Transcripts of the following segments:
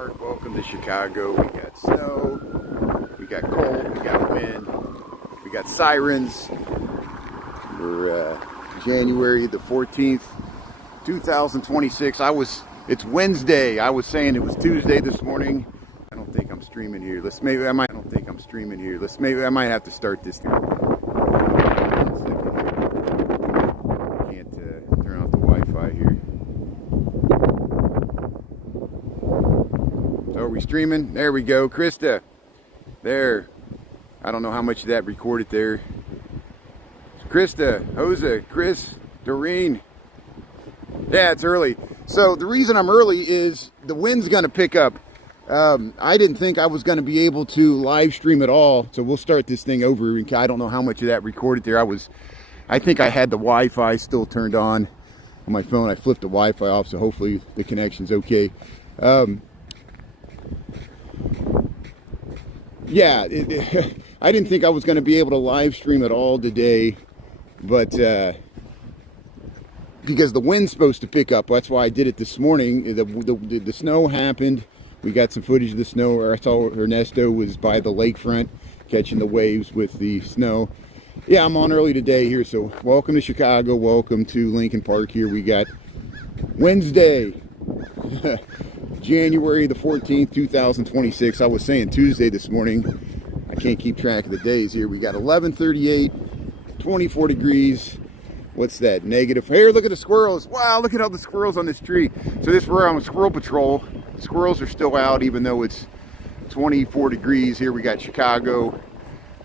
Park. Welcome to Chicago. We got snow, we got cold, we got wind, we got sirens. We're January the 14th, 2026. It's Wednesday. I was saying it was Tuesday this morning. I don't think I'm streaming here. I might have to start this thing. Can't turn off the Wi-Fi here. So are we streaming? There we go. Krista. There. I don't know how much of that recorded there. Krista, Jose, Chris, Doreen. Yeah, it's early. So the reason I'm early is the wind's going to pick up. I didn't think I was going to be able to live stream at all. So we'll start this thing over. I don't know how much of that recorded there. I think I had the Wi-Fi still turned on my phone. I flipped the Wi-Fi off, so hopefully the connection's okay. Yeah, I didn't think I was going to be able to live stream at all today, but because the wind's supposed to pick up, that's why I did it this morning. The snow happened. We got some footage of the snow. I saw Ernesto was by the lakefront catching the waves with the snow. Yeah, I'm on early today here, so welcome to Chicago. Welcome to Lincoln Park here. We got Wednesday, January the 14th, 2026. I was saying Tuesday this morning. I can't keep track of the days here. We got 11:38, 24 degrees. What's that? Negative. Here, look at the squirrels. Wow, look at all the squirrels on this tree. So this we're on squirrel patrol. The squirrels are still out even though it's 24 degrees. Here we got Chicago.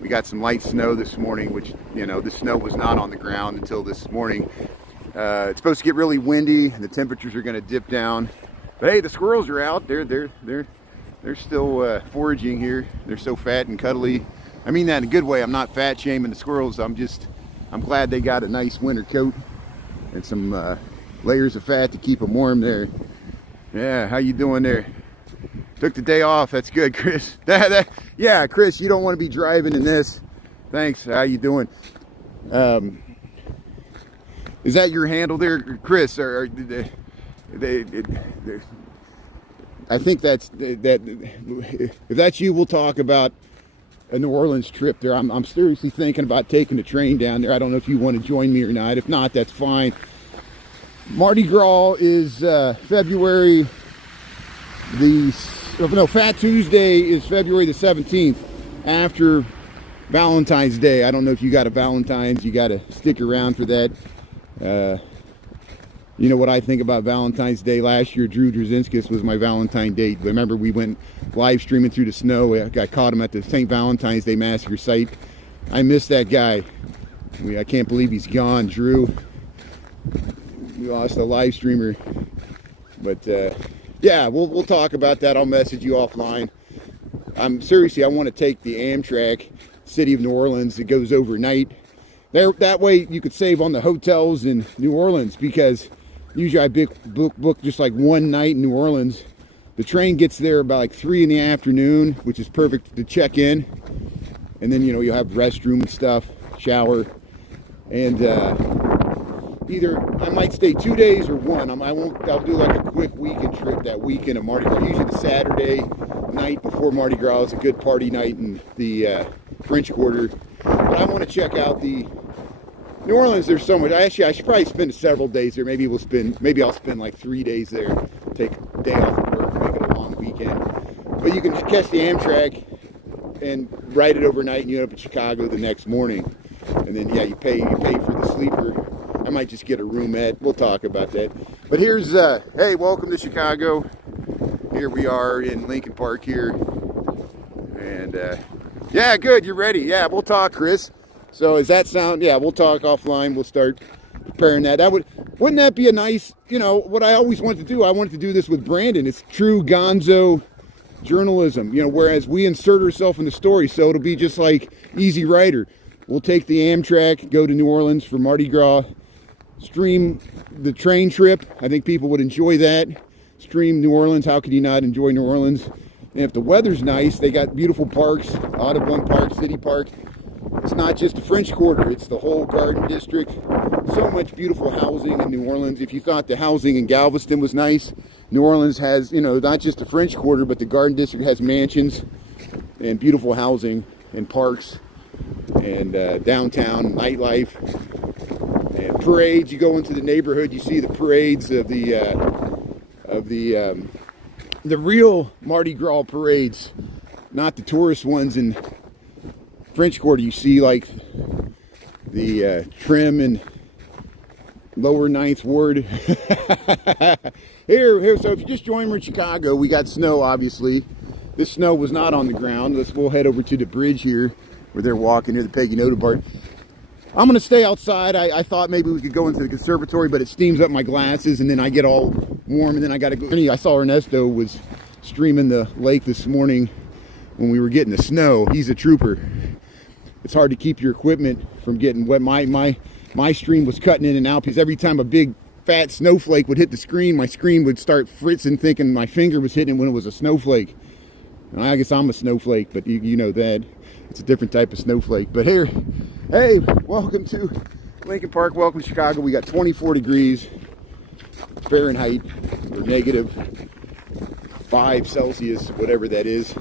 We got some light snow this morning, which, the snow was not on the ground until this morning. It's supposed to get really windy and the temperatures are going to dip down. But hey, the squirrels are out. They're still foraging here. They're so fat and cuddly. I mean that in a good way. I'm not fat shaming the squirrels. I'm glad they got a nice winter coat and some layers of fat to keep them warm there. Yeah, how you doing there? Took the day off. That's good, Chris. Yeah, Chris, you don't want to be driving in this. Thanks. How you doing? Is that your handle there, Chris? Or I think that. If that's you, we'll talk about a New Orleans trip there. I'm seriously thinking about taking the train down there. I don't know if you want to join me or not. If not, that's fine. Mardi Gras is February Fat Tuesday is February the 17th after Valentine's Day. I don't know if you got a Valentine's. You got to stick around for that. You know what I think about Valentine's Day? Last year, Drew Drzezinskis was my Valentine date. Remember, we went live streaming through the snow. I caught him at the St. Valentine's Day Massacre site. I miss that guy. I can't believe he's gone, Drew. We lost a live streamer. But, yeah, we'll talk about that. I'll message you offline. I want to take the Amtrak, City of New Orleans. It goes overnight. That way you could save on the hotels in New Orleans, because usually I book just like one night in New Orleans. The train gets there about like 3 in the afternoon, which is perfect to check in. And then, you'll have restroom and stuff, shower. And either I might stay 2 days or one. I'll do like a quick weekend trip that weekend of Mardi Gras. Usually the Saturday night before Mardi Gras is a good party night in the French Quarter. But I want to check out the New Orleans. There's so much. I should probably spend several days there. Maybe I'll spend like 3 days there. Take a day off of work, make it a long weekend. But you can catch the Amtrak and ride it overnight, and you end up in Chicago the next morning. And then you pay for the sleeper. I might just get a roomette. We'll talk about that. But here's hey, welcome to Chicago. Here we are in Lincoln Park here. And yeah, good. You're ready. Yeah, we'll talk, Chris. So does that sound? Yeah, we'll talk offline. We'll start preparing that. Wouldn't that be a nice, what I always wanted to do? I wanted to do this with Brandon. It's true gonzo journalism, whereas we insert ourselves in the story. So it'll be just like Easy Rider. We'll take the Amtrak, go to New Orleans for Mardi Gras, stream the train trip. I think people would enjoy that. Stream New Orleans. How could you not enjoy New Orleans? And if the weather's nice, they got beautiful parks, Audubon Park, City Park. It's not just the French Quarter, it's the whole Garden District. So much beautiful housing in New Orleans. If you thought the housing in Galveston was nice, New Orleans has, you know, not just the French Quarter, but the Garden District has mansions and beautiful housing and parks and downtown nightlife and parades. You go into the neighborhood, you see the parades of the real Mardi Gras parades, not the tourist ones in French Quarter. You see like the trim and lower Ninth Ward. here. So if you just joined, we're in Chicago. We got snow, obviously. This snow was not on the ground. We'll head over to the bridge here where they're walking near the Peggy Notabart. I'm gonna stay outside. I thought maybe we could go into the conservatory, but it steams up my glasses and then I get all warm and then I gotta go. I saw Ernesto was streaming the lake this morning when we were getting the snow. He's a trooper. It's hard to keep your equipment from getting wet. My stream was cutting in and out because every time a big fat snowflake would hit the screen, my screen would start fritzing, thinking my finger was hitting it when it was a snowflake. And I guess I'm a snowflake, but you know that. It's a different type of snowflake. But here, hey, welcome to Lincoln Park. Welcome to Chicago. We got 24 degrees Fahrenheit, or negative 5 Celsius, whatever that is.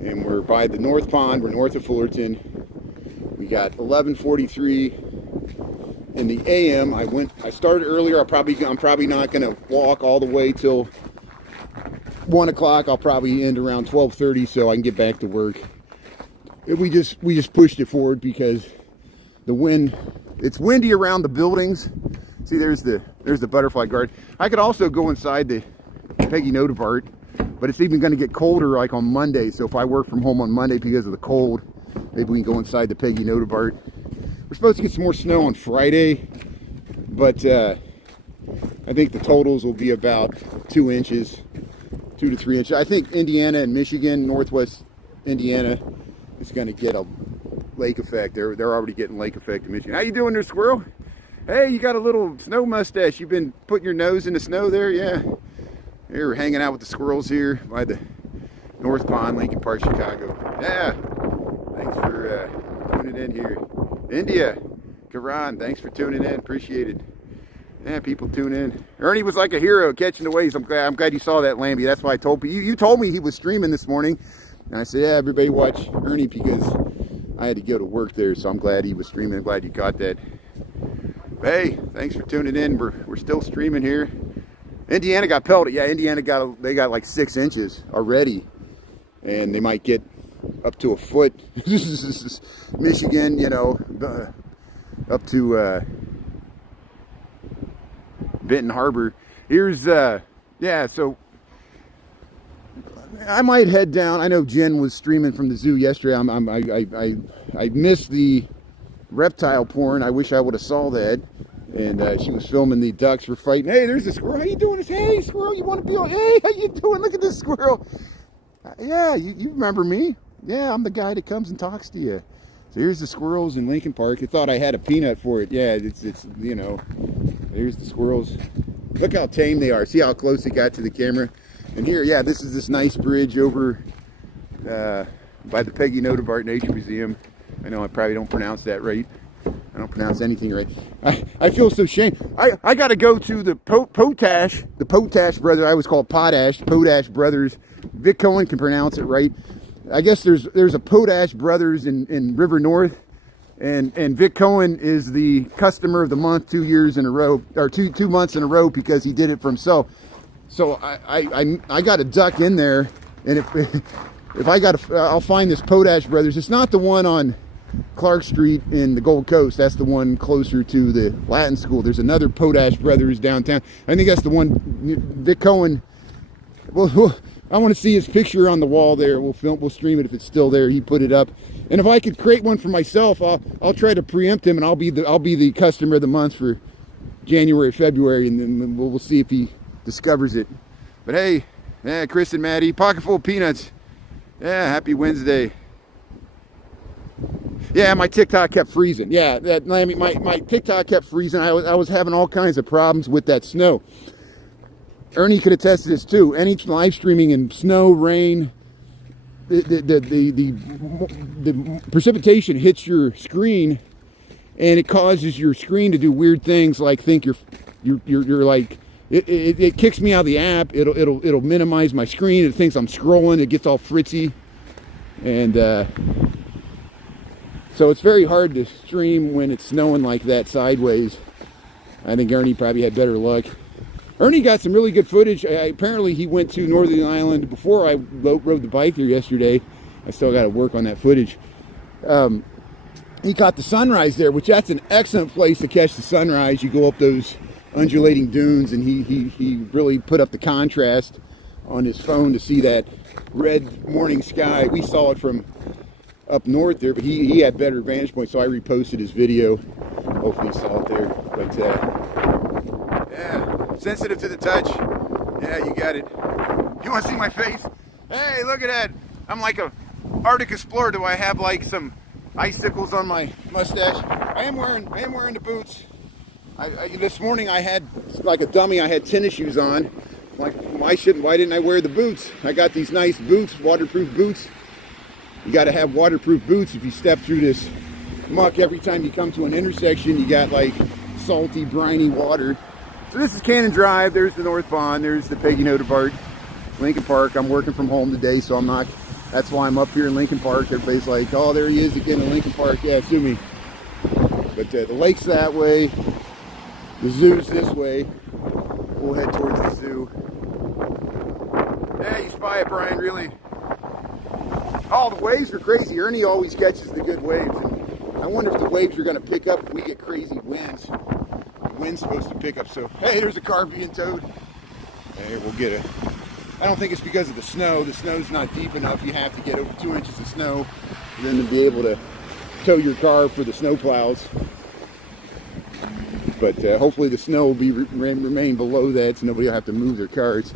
And we're by the North Pond. We're north of Fullerton. We got 11:43 in the AM. I started earlier. I'm probably not going to walk all the way till 1 o'clock. I'll probably end around 12:30 so I can get back to work. We just pushed it forward because the wind. It's windy around the buildings. See, there's the butterfly garden. I could also go inside the Peggy Notabart, but it's even going to get colder like on Monday. So if I work from home on Monday because of the cold, maybe we can go inside the Peggy Notabart. We're supposed to get some more snow on Friday, but I think the totals will be about 2 inches, 2 to 3 inches. I think Indiana and Michigan, Northwest Indiana, is going to get a lake effect. They're already getting lake effect in Michigan. How you doing there, squirrel? Hey, you got a little snow mustache. You've been putting your nose in the snow there? Yeah. Here, we're hanging out with the squirrels here by the North Pond, Lincoln Park, Chicago. Yeah. Thanks for tuning in here. India, Karan, thanks for tuning in. Appreciate it. Yeah, people tune in. Ernie was like a hero catching the waves. I'm glad you saw that, Lambie. That's why I told you. You told me he was streaming this morning. And I said, yeah, everybody watch Ernie because I had to go to work there. So I'm glad he was streaming. I'm glad you caught that. Hey, thanks for tuning in. We're still streaming here. Indiana got pelted. Yeah, Indiana got like 6 inches already. And they might get up to a foot. Michigan, you know, up to Benton Harbor. Here's yeah, so I might head down. I know Jen was streaming from the zoo yesterday. I missed the reptile porn. I wish I would have saw that. And she was filming the ducks were fighting. Hey, there's a squirrel. How you doing? Hey, squirrel, you want to be on? Hey, how you doing? Look at this squirrel. Yeah, you remember me? Yeah, I'm the guy that comes and talks to you. So here's the squirrels in Lincoln Park. I thought I had a peanut for it. Yeah, it's you know, there's the squirrels. Look how tame they are. See how close it got to the camera. And here, yeah, this is this nice bridge over by the Peggy Notabart Nature Museum. I know I probably don't pronounce that right. I don't pronounce anything right. I feel so ashamed. I got to go to the Potash brothers. I always call it Potash brothers. Vic Cohen can pronounce it right. I guess there's a Potash brothers in River North, and Vic Cohen is the customer of the month 2 years in a row, or two months in a row because he did it for himself. So I got to duck in there, and if I got to, I'll find this Potash brothers. It's not the one on Clark Street in the Gold Coast. That's the one closer to the Latin School. There's another Potash brothers downtown. I think that's the one Vic Cohen. Well, I want to see his picture on the wall there. We'll stream it if it's still there. He put it up, and if I could create one for myself, I'll try to preempt him, and I'll be the customer of the month for January, February, and then we'll see if he discovers it. But hey, yeah, Chris and Maddie, pocket full of peanuts. Yeah, happy Wednesday. Yeah, my TikTok kept freezing. Yeah, my TikTok kept freezing. I was having all kinds of problems with that snow. Ernie could attest to this too. Any live streaming in snow, rain, the precipitation hits your screen, and it causes your screen to do weird things, like think you're like, it kicks me out of the app. It'll minimize my screen. It thinks I'm scrolling. It gets all fritzy, and so it's very hard to stream when it's snowing like that sideways. I think Ernie probably had better luck. Ernie got some really good footage. Apparently he went to Northern Ireland before I rode the bike there yesterday. I still got to work on that footage. He caught the sunrise there, which that's an excellent place to catch the sunrise. You go up those undulating dunes, and he really put up the contrast on his phone to see that red morning sky. We saw it from up north there, but he had better vantage point, so I reposted his video. Hopefully you saw it there. But yeah, sensitive to the touch. Yeah, you got it. You want to see my face? Hey, look at that. I'm like a Arctic explorer. Do I have like some icicles on my mustache? I am wearing the boots. This morning I had, like a dummy, I had tennis shoes on. Like, why didn't I wear the boots? I got these nice boots, waterproof boots. You got to have waterproof boots if you step through this muck. Every time you come to an intersection, you got like salty, briny water. So this is Cannon Drive. There's the North Pond. There's the Peggy Notebart, Lincoln Park. I'm working from home today, so I'm not. That's why I'm up here in Lincoln Park. Everybody's like, oh, there he is again in Lincoln Park. Yeah, sue me. But the lake's that way. The zoo's this way. We'll head towards the zoo. Yeah, you spy it, Brian, really. Oh, the waves are crazy. Ernie always catches the good waves. And I wonder if the waves are going to pick up if we get crazy winds. The wind's supposed to pick up. So, hey, there's a car being towed. Hey, we'll get it. I don't think it's because of the snow. The snow's not deep enough. You have to get over 2 inches of snow for them to be able to tow your car for the snow plows. But hopefully the snow will remain below that, so nobody will have to move their cars.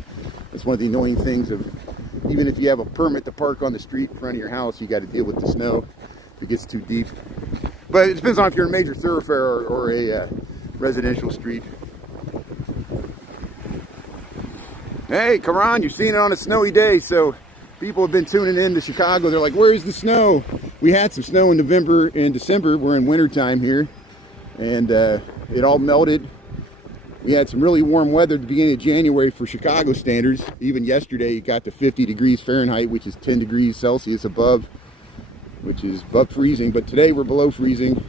That's one of the annoying things of, even if you have a permit to park on the street in front of your house, you got to deal with the snow if it gets too deep. But it depends on if you're a major thoroughfare or a residential street. Hey, come on, you're seeing it on a snowy day, so people have been tuning in to Chicago. They're like, where's the snow? We had some snow in November and December. We're in wintertime here, and it all melted. We had some really warm weather at the beginning of January for Chicago standards. Even yesterday it got to 50 degrees Fahrenheit, which is 10 degrees Celsius above, which is above freezing. But today we're below freezing.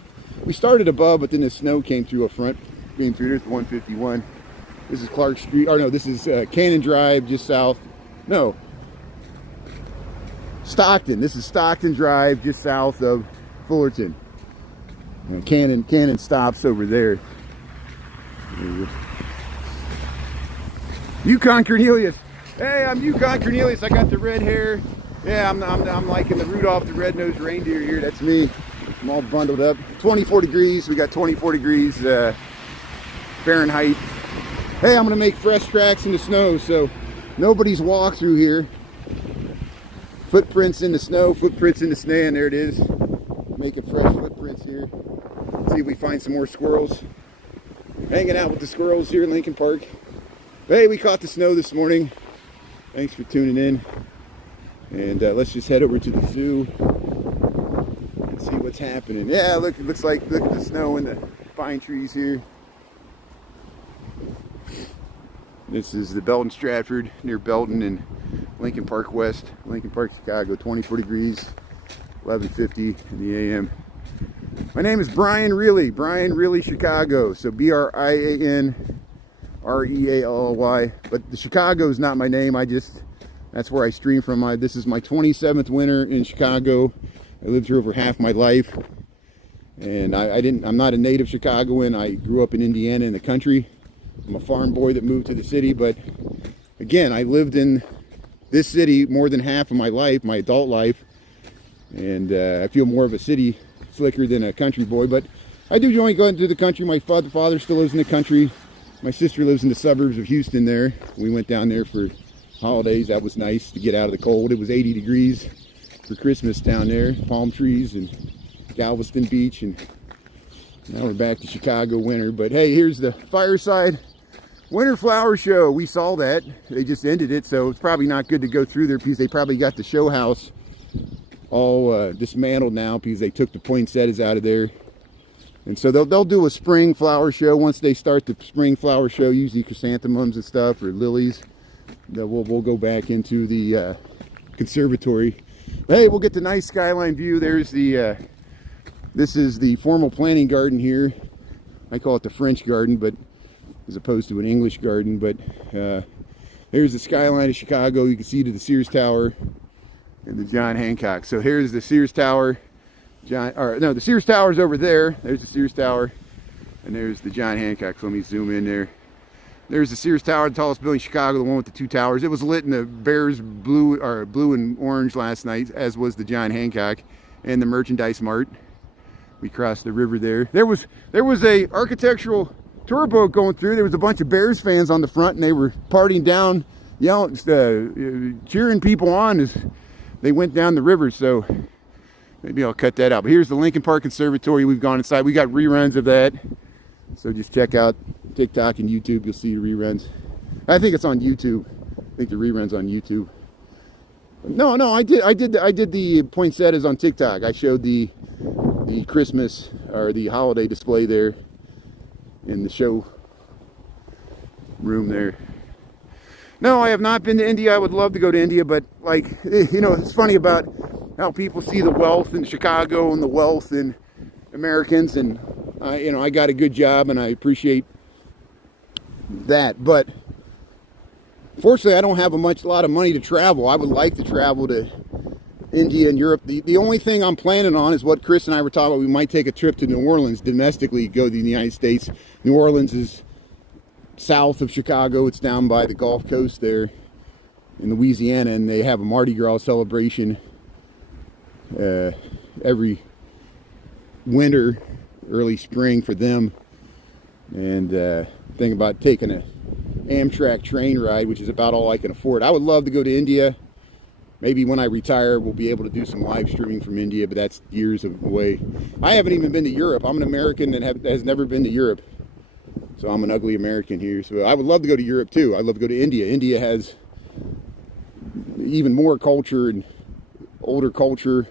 We started above, but then the snow came through up front. Came through, there's 151. This is Clark Street, or no, this is Cannon Drive, just south. No, Stockton. This is Stockton Drive, just south of Fullerton. And Cannon stops over there. Yukon Cornelius. Hey, I'm Yukon Cornelius. I got the red hair. Yeah, I'm liking the Rudolph the Red-Nosed Reindeer here. That's me. I'm all bundled up. 24 degrees. We got 24 degrees Fahrenheit. Hey, I'm gonna make fresh tracks in the snow, so nobody's walked through here. Footprints in the snow, footprints in the sand. There it is. Making fresh footprints here. See if we find some more squirrels. Hanging out with the squirrels here in Lincoln Park. Hey, we caught the snow this morning. Thanks for tuning in. And let's just head over to the zoo and see what's happening. Yeah, look, it looks like, look at the snow and the pine trees here. This is the Belton Stratford, near Belton and Lincoln Park West, Lincoln Park, Chicago. 24 degrees, 11:50 in the AM. My name is Brian Reilly, Chicago. So BRIANREALLY. But the Chicago is not my name. That's where I stream from. This is my 27th winter in Chicago. I lived here over half my life, and I'm not a native Chicagoan. I grew up in Indiana in the country. I'm a farm boy that moved to the city, but again, I lived in this city more than half of my life, my adult life, and I feel more of a city slicker than a country boy. But I do enjoy going to the country. My father still lives in the country. My sister lives in the suburbs of Houston there. We went down there for holidays. That was nice to get out of the cold. It was 80 degrees for Christmas down there. Palm trees and Galveston Beach, and now we're back to Chicago winter. But hey, here's the Fireside Winter Flower Show. We saw that. They just ended it, so it's probably not good to go through there because they probably got the show house all dismantled now because they took the poinsettias out of there. And so they'll do a spring flower show. Once they start the spring flower show, usually chrysanthemums and stuff, or lilies, we'll go back into the conservatory. But hey, we'll get the nice skyline view. There's the this is the formal planting garden here. I call it the French garden, but as opposed to an English garden. But there's the skyline of Chicago. You can see to the Sears Tower and the John Hancock. So here's the Sears Tower. The Sears Tower's over there. There's the Sears Tower, and there's the John Hancock. So let me zoom in there. There's the Sears Tower, the tallest building in Chicago, the one with the 2 towers. It was lit in the Bears blue and orange last night, as was the John Hancock and the Merchandise Mart. We crossed the river there. There was a architectural tour boat going through. There was a bunch of Bears fans on the front, and they were partying down, yelling, cheering people on as they went down the river. So maybe I'll cut that out. But here's the Lincoln Park Conservatory. We've gone inside. We got reruns of that. So just check out TikTok and YouTube. You'll see the reruns. I think it's on YouTube. I think the reruns on YouTube. No, I did the poinsettias on TikTok. I showed the Christmas or the holiday display there in the show room there. No, I have not been to India. I would love to go to India, but like, you know, it's funny about how people see the wealth in Chicago and the wealth in Americans, and I got a good job and I appreciate that, but fortunately I don't have a lot of money to travel. I would like to travel to India and Europe. The only thing I'm planning on is what Chris and I were talking about. We might take a trip to New Orleans domestically, go to the United States. New Orleans is south of Chicago. It's down by the Gulf Coast there in Louisiana, and they have a Mardi Gras celebration every winter, early spring for them. And thinking about taking an Amtrak train ride, which is about all I can afford. I would love to go to India. Maybe when I retire, we'll be able to do some live streaming from India, but that's years away. I haven't even been to Europe. I'm an American that has never been to Europe. So I'm an ugly American here. So I would love to go to Europe too. I'd love to go to India. India has even more culture and older culture.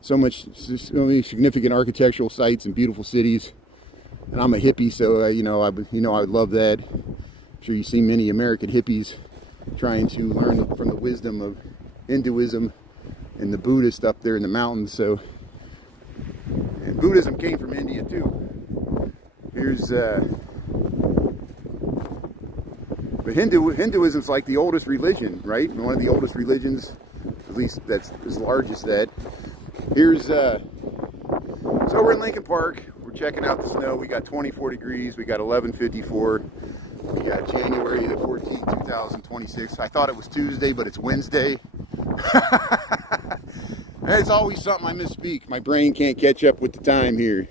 So many significant architectural sites and beautiful cities. And I'm a hippie, so I would love that. I'm sure you see many American hippies trying to learn from the wisdom of Hinduism and the Buddhist up there in the mountains. So, and Buddhism came from India too. Here's but Hinduism's like the oldest religion, right? One of the oldest religions, at least that's as large as that. Here's so we're in Lincoln Park. We're checking out the snow. We got 24 degrees. We got 11:54. We got January the 14th, 2026. I thought it was Tuesday, but it's Wednesday. It's always something I misspeak. My brain can't catch up with the time here.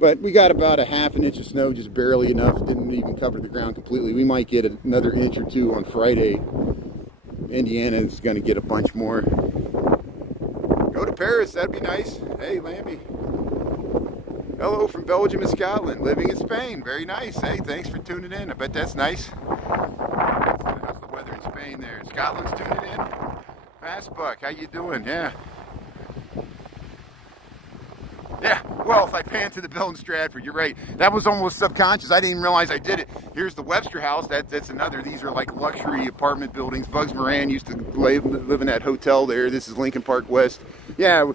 But we got about a half an inch of snow, just barely enough. Didn't even cover the ground completely. We might get another inch or two on Friday. Indiana is going to get a bunch more. Go to Paris, that'd be nice. Hey, Lambie. Hello from Belgium and Scotland, living in Spain. Very nice. Hey, thanks for tuning in. I bet that's nice. How's the weather in Spain there? Scotland's tuning in. Fastbuck, how you doing? Yeah. Yeah, well, if I pan to the bill in Stratford, you're right. That was almost subconscious. I didn't even realize I did it. Here's the Webster House. That's another. These are like luxury apartment buildings. Bugs Moran used to live in that hotel there. This is Lincoln Park West. Yeah,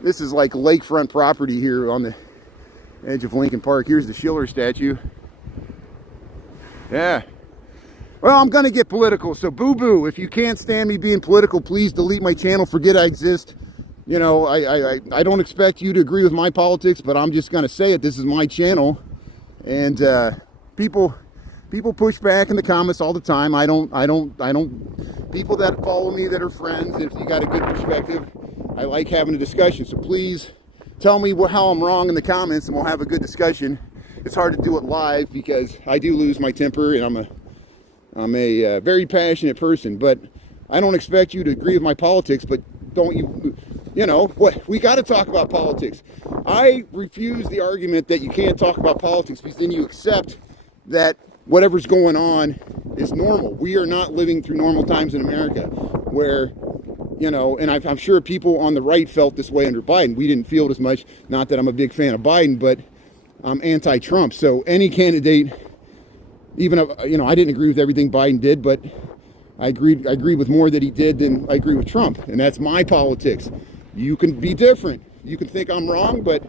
this is like lakefront property here on the edge of Lincoln Park. Here's the Schiller statue. Yeah. Well, I'm going to get political, so boo-boo. If you can't stand me being political, please delete my channel. Forget I exist. You know, I don't expect you to agree with my politics, but I'm just going to say it. This is my channel. And people push back in the comments all the time. I don't. People that follow me that are friends, if you got a good perspective, I like having a discussion. So please tell me how I'm wrong in the comments, and we'll have a good discussion. It's hard to do it live because I do lose my temper, and I'm a very passionate person. But I don't expect you to agree with my politics, but don't you? You know, what, we got to talk about politics. I refuse the argument that you can't talk about politics because then you accept that whatever's going on is normal. We are not living through normal times in America where You know, and I'm sure people on the right felt this way under Biden. We didn't feel it as much. Not that I'm a big fan of Biden, but I'm anti-Trump. So any candidate, even you know, I didn't agree with everything Biden did, but I agreed with more that he did than I agree with Trump, and that's my politics. You can be different. You can think I'm wrong, but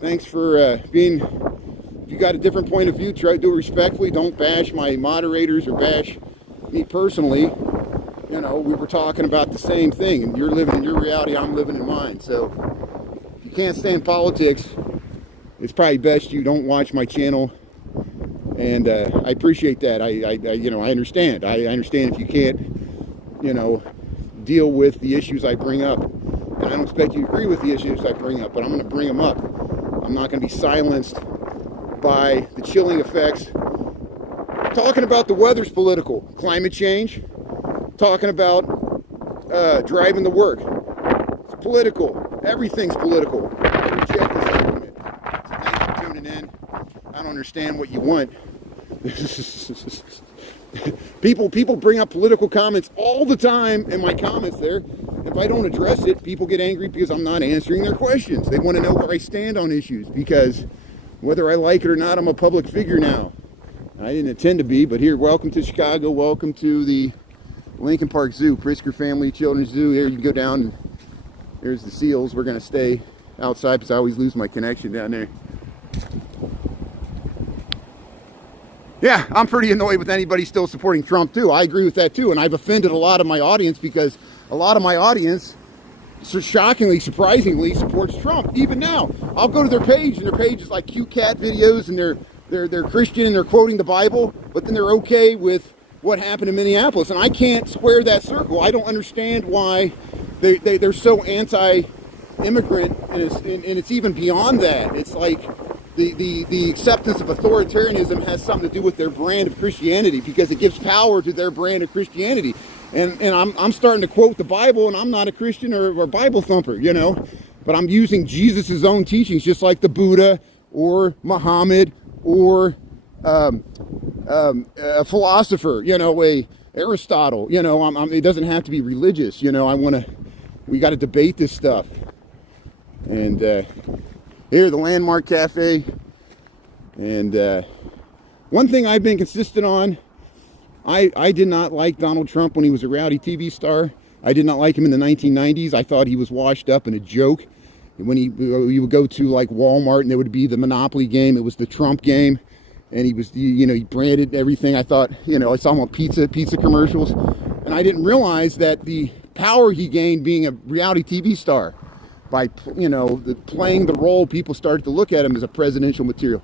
thanks for being. If you got a different point of view, try to do it respectfully. Don't bash my moderators or bash me personally. You know, we were talking about the same thing, and you're living in your reality, I'm living in mine. So if you can't stand politics, it's probably best you don't watch my channel. And I appreciate that. You know, I understand. I understand if you can't, you know, deal with the issues I bring up. And I don't expect you to agree with the issues I bring up, but I'm going to bring them up. I'm not going to be silenced by the chilling effects. Talking about the weather's political. Climate change. Talking about driving to work. It's political. Everything's political. I reject this argument. So thanks for tuning in. I don't understand what you want. People bring up political comments all the time in my comments there. If I don't address it, people get angry because I'm not answering their questions. They want to know where I stand on issues, because whether I like it or not, I'm a public figure now. I didn't intend to be, but here, welcome to Chicago. Welcome to the Lincoln Park Zoo, Pritzker Family Children's Zoo. There you can go down, and there's the seals. We're going to stay outside because I always lose my connection down there. Yeah, I'm pretty annoyed with anybody still supporting Trump too. I agree with that too, and I've offended a lot of my audience because a lot of my audience, shockingly, surprisingly, supports Trump. Even now, I'll go to their page, and their page is like cute cat videos, and they're Christian and they're quoting the Bible, but then they're okay with what happened in Minneapolis, and I can't square that circle. I don't understand why they're so anti-immigrant, and it's even beyond that. It's like the acceptance of authoritarianism has something to do with their brand of Christianity, because it gives power to their brand of Christianity. And I'm starting to quote the Bible, and I'm not a Christian or a Bible thumper, you know, but I'm using Jesus' own teachings, just like the Buddha or Muhammad or a philosopher, you know, a Aristotle, you know. It doesn't have to be religious, you know. We got to debate this stuff. And here, the Landmark Cafe. And one thing I've been consistent on, I did not like Donald Trump when he was a reality TV star. I did not like him in the 1990s. I thought he was washed up and a joke. When you would go to like Walmart, and there would be the Monopoly game. It was the Trump game. And he was, you know, he branded everything. I thought, you know, I saw him on pizza commercials. And I didn't realize that the power he gained being a reality TV star, by, you know, playing the role, people started to look at him as a presidential material.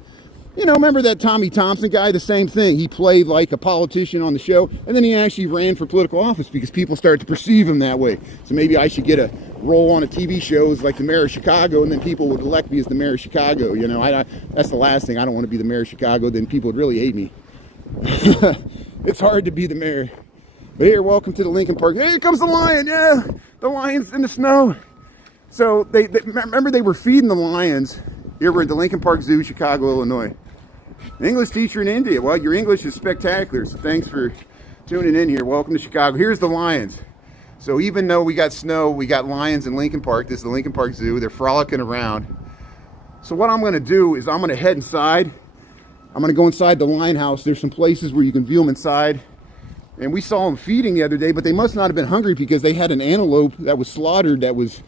You know, remember that Tommy Thompson guy? The same thing. He played like a politician on the show, and then he actually ran for political office because people started to perceive him that way. So maybe I should get a role on a TV show as like the mayor of Chicago, and then people would elect me as the mayor of Chicago. You know, that's the last thing. I don't want to be the mayor of Chicago. Then people would really hate me. It's hard to be the mayor. But here, welcome to the Lincoln Park. Here comes the lion. Yeah, the lion's in the snow. So they remember, they were feeding the lions. Here we're at the Lincoln Park Zoo, Chicago, Illinois. An English teacher in India. Well, your English is spectacular, so thanks for tuning in here. Welcome to Chicago. Here's the lions. So even though we got snow, we got lions in Lincoln Park. This is the Lincoln Park Zoo. They're frolicking around. So what I'm going to do is I'm going to head inside. I'm going to go inside the lion house. There's some places where you can view them inside. And we saw them feeding the other day, but they must not have been hungry because they had an antelope that was slaughtered that was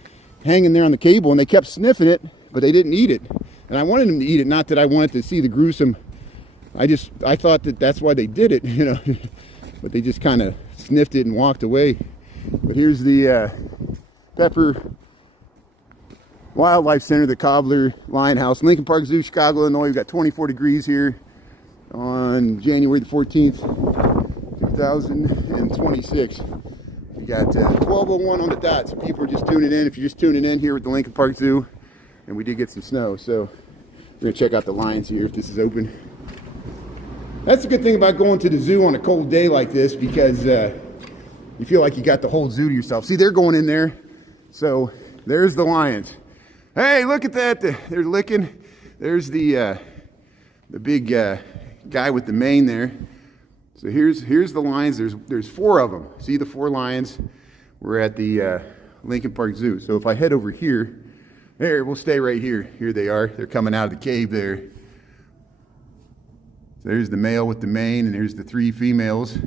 hanging there on the cable, and they kept sniffing it, but they didn't eat it. And I wanted them to eat it, not that I wanted to see the gruesome. I thought that that's why they did it, you know. But they just kind of sniffed it and walked away. But here's the Pepper Wildlife Center, the Cobbler Lion House, Lincoln Park Zoo, Chicago, Illinois. We've got 24 degrees here on January the 14th, 2026. We got 12:01 on the dot, so people are just tuning in. If you're just tuning in here with the Lincoln Park Zoo, and we did get some snow, so we're going to check out the lions here if this is open. That's a good thing about going to the zoo on a cold day like this, because you feel like you got the whole zoo to yourself. See, they're going in there. So there's the lions. Hey, look at that. They're licking. There's the big guy with the mane there. So here's the lions. There's 4 of them. See the 4 lions? We're at the Lincoln Park Zoo. So if I head over here, there, we'll stay right here. Here they are. They're coming out of the cave there. So there's the male with the mane, and there's the 3 females.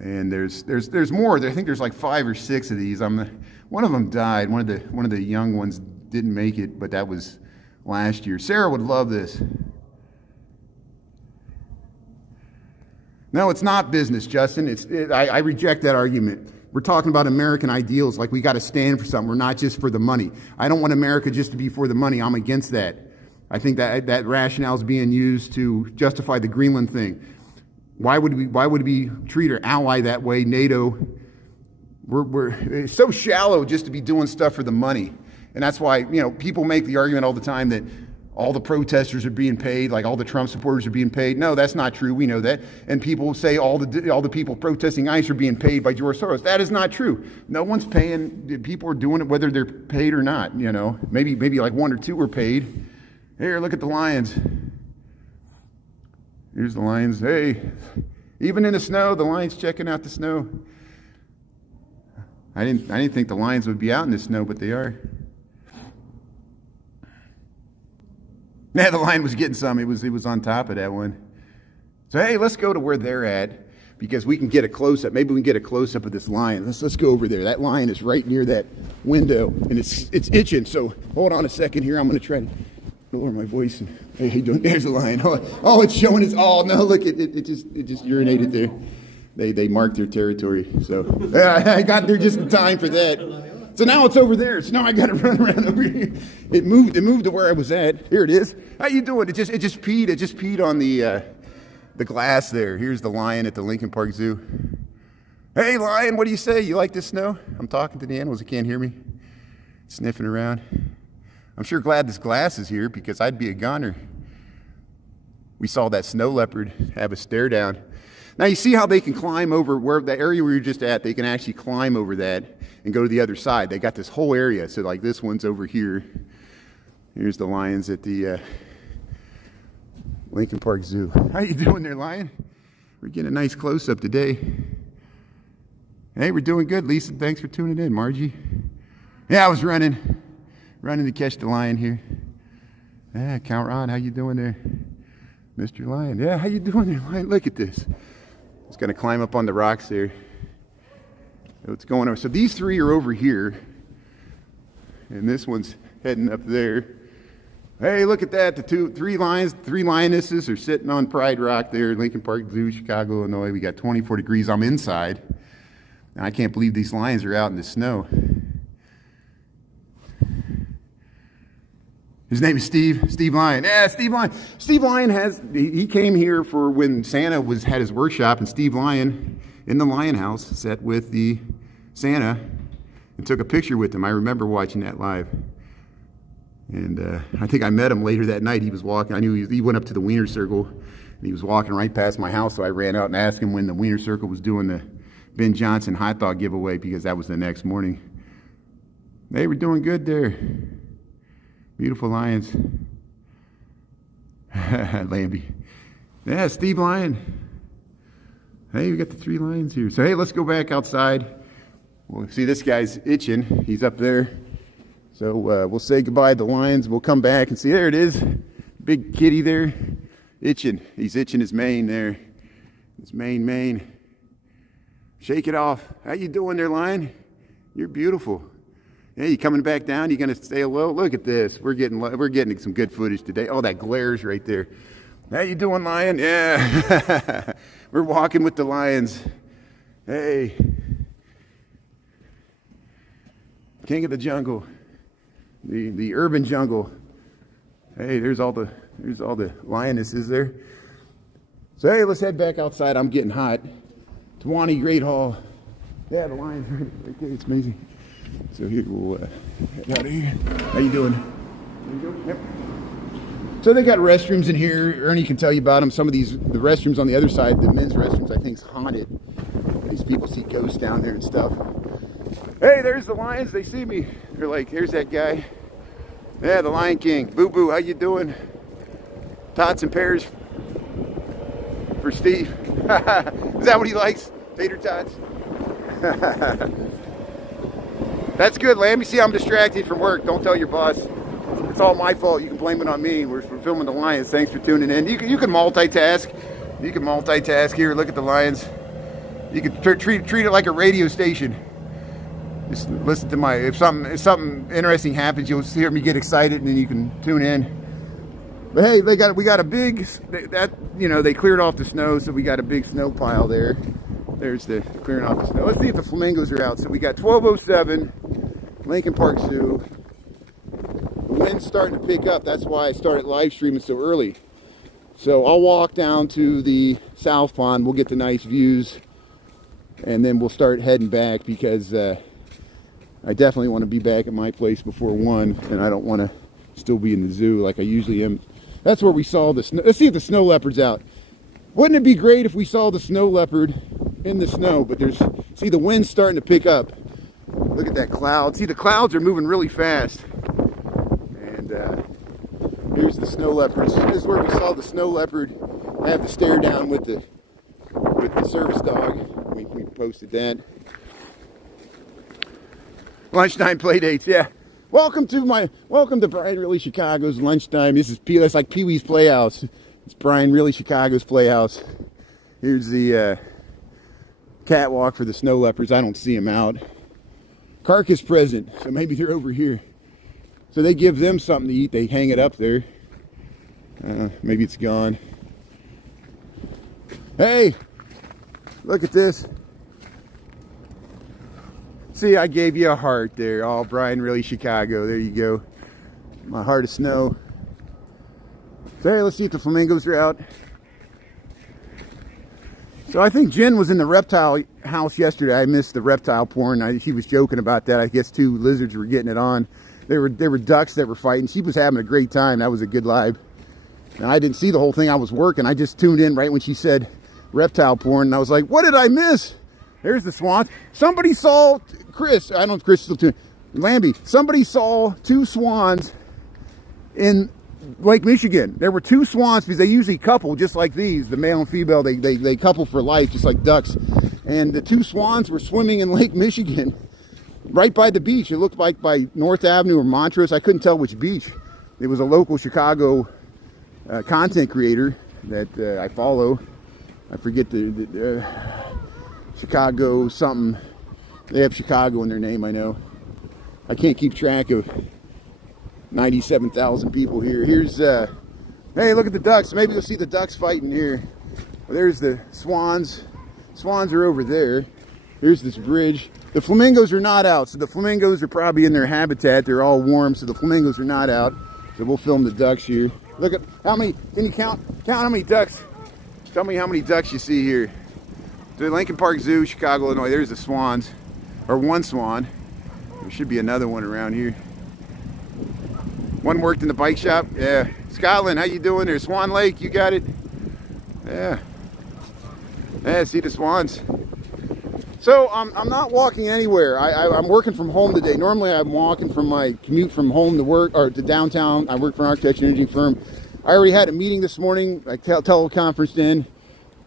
And there's more. I think there's like 5 or 6 of these. One of them died. One of the young ones didn't make it, but that was last year. Sarah would love this. No, it's not business, Justin. I reject that argument. We're talking about American ideals, like we got to stand for something. We're not just for the money. I don't want America just to be for the money. I'm against that. I think that rationale is being used to justify the Greenland thing. Why would we treat our ally that way? NATO. It's so shallow just to be doing stuff for the money, and that's why people make the argument all the time that all the protesters are being paid, like all the Trump supporters are being paid. No, that's not true. We know that. And people say all the people protesting ICE are being paid by George Soros. That is not true. No one's paying. People are doing it whether they're paid or not. Maybe like 1 or 2 are paid. Here, look at the lions. Here's the lions. Hey, even in the snow, the lions checking out the snow. I didn't think the lions would be out in the snow, but they are. Yeah, the lion was getting some. It was on top of that one. So hey, let's go to where they're at because we can get a close up. Maybe we can get a close up of this lion. Let's go over there. That lion is right near that window, and it's itching. So hold on a second here. I'm going to try to lower my voice. And, hey, how you doing? There's the lion. Oh, it's showing its. Oh no, look, it just urinated there. They marked their territory. So I got there just in time for that. So now it's over there. So now I got to run around over here. It moved to where I was at. Here it is. How you doing? It just peed. It just peed on the glass there. Here's the lion at the Lincoln Park Zoo. Hey, lion, what do you say? You like this snow? I'm talking to the animals. They can't hear me. Sniffing around. I'm sure glad this glass is here because I'd be a goner. We saw that snow leopard have a stare down. Now you see how they can climb over where the area where you're just at. They can actually climb over that and go to the other side. They got this whole area. So like this one's over here. Here's the lions at the Lincoln Park Zoo. How you doing there, lion? We're getting a nice close-up today. Hey, we're doing good, Lisa. Thanks for tuning in, Margie. Yeah, I was running to catch the lion here. Yeah, Count Ron, how you doing there? Mr. Lion. Yeah, how you doing there, lion? Look at this. It's going to climb up on the rocks there. What's going on? So these 3 are over here, and this one's heading up there. Hey, look at that. The 3 lions, 3 lionesses are sitting on Pride Rock there, Lincoln Park Zoo, Chicago, Illinois. We got 24 degrees. I'm inside, and I can't believe these lions are out in the snow. His name is Steve Lyon. Yeah, Steve Lyon. Steve Lyon he came here for when Santa had his workshop, and Steve Lyon in the Lion House sat with the Santa and took a picture with him. I remember watching that live. And I think I met him later that night. He was walking. I knew he went up to the Wiener Circle, and he was walking right past my house, so I ran out and asked him when the Wiener Circle was doing the Ben Johnson hot dog giveaway because that was the next morning. They were doing good there. Beautiful lions. Lambie. Yeah, Steve Lyon. Hey, we got the 3 lions here. So, hey, let's go back outside. We'll see this guy's itching. He's up there. So, we'll say goodbye to the lions. We'll come back and see. There it is. Big kitty there. Itching. He's itching his mane there. His mane. Shake it off. How you doing there, lion? You're beautiful. Hey, you coming back down? You gonna stay low? Look at this. We're getting some good footage today. Oh, that glares right there. How you doing, lion? Yeah. We're walking with the lions. Hey. King of the jungle. The urban jungle. Hey, there's all the lionesses there. So hey, let's head back outside. I'm getting hot. Tawani Great Hall. Yeah, the lions right there. It's amazing. So here we'll head out of here. How you doing? There you go. Yep. So they got restrooms in here. Ernie can tell you about them. Some of the restrooms on the other side, the men's restrooms, I think, is haunted. These people see ghosts down there and stuff. Hey, there's the lions. They see me. They're like, here's that guy. Yeah, the Lion King. Boo Boo, how you doing? Tots and pears for Steve. Is that what he likes? Tater tots? That's good, Lamb. See, I'm distracted from work. Don't tell your boss. It's all my fault. You can blame it on me. We're filming the lions. Thanks for tuning in. You can multitask. You can multitask here. Look at the lions. You can treat it like a radio station. Just listen to my, if something interesting happens, you'll hear me get excited, and then you can tune in. But hey, we got a big, they cleared off the snow, so we got a big snow pile there. There's the clearing off the snow. Let's see if the flamingos are out. So we got 12:07, Lincoln Park Zoo. The wind's starting to pick up. That's why I started live streaming so early. So I'll walk down to the South Pond. We'll get the nice views, and then we'll start heading back, because I definitely want to be back at my place before 1, and I don't want to still be in the zoo like I usually am. That's where we saw the snow. Let's see if the snow leopard's out. Wouldn't it be great if we saw the snow leopard in the snow? But see, the wind's starting to pick up. Look at that cloud. See, the clouds are moving really fast. And here's the snow leopards. This is where we saw the snow leopard. I have to stare down with the service dog. We posted that. Lunchtime play dates, yeah. Welcome to Brian Really Chicago's lunchtime. That's like Pee Wee's Playhouse. It's Brian Really Chicago's Playhouse. Here's the catwalk for the snow leopards. I don't see them out. Carcass present, so maybe they're over here. So they give them something to eat. They hang it up there. Maybe it's gone. Hey, look at this. See, I gave you a heart there. Oh, Brian Really Chicago. There you go. My heart of snow. So hey, let's see if the flamingos are out. So I think Jen was in the reptile house yesterday. I missed the reptile porn. She was joking about that. I guess 2 lizards were getting it on. There were ducks that were fighting. She was having a great time. That was a good live. And I didn't see the whole thing. I was working. I just tuned in right when she said reptile porn. And I was like, what did I miss? There's the swans. Somebody saw Chris. I don't know if Chris is still tuning. Lambie. Somebody saw 2 swans in Lake Michigan. There were 2 swans, because they usually couple just like these. The male and female, they couple for life, just like ducks. And the 2 swans were swimming in Lake Michigan, right by the beach. It looked like by North Avenue or Montrose. I couldn't tell which beach. It was a local Chicago content creator that I follow. I forget the Chicago something. They have Chicago in their name, I know. I can't keep track of 97,000 people here. Here's, hey, look at the ducks. Maybe you'll see the ducks fighting here. Well, there's the swans. Swans are over there. Here's this bridge. The flamingos are not out, so the flamingos are probably in their habitat. They're all warm, so the flamingos are not out. So we'll film the ducks here. Look at how many, can you count how many ducks? Tell me how many ducks you see here. The Lincoln Park Zoo, Chicago, Illinois. There's the swans, or 1 swan. There should be another one around here. One worked in the bike shop. Yeah. Scotland, how you doing there? Swan Lake, you got it? Yeah. Yeah, see the swans. So I'm not walking anywhere. I'm working from home today. Normally I'm walking from my commute from home to work, or to downtown. I work for an architecture and engineering firm. I already had a meeting this morning. I teleconferenced in.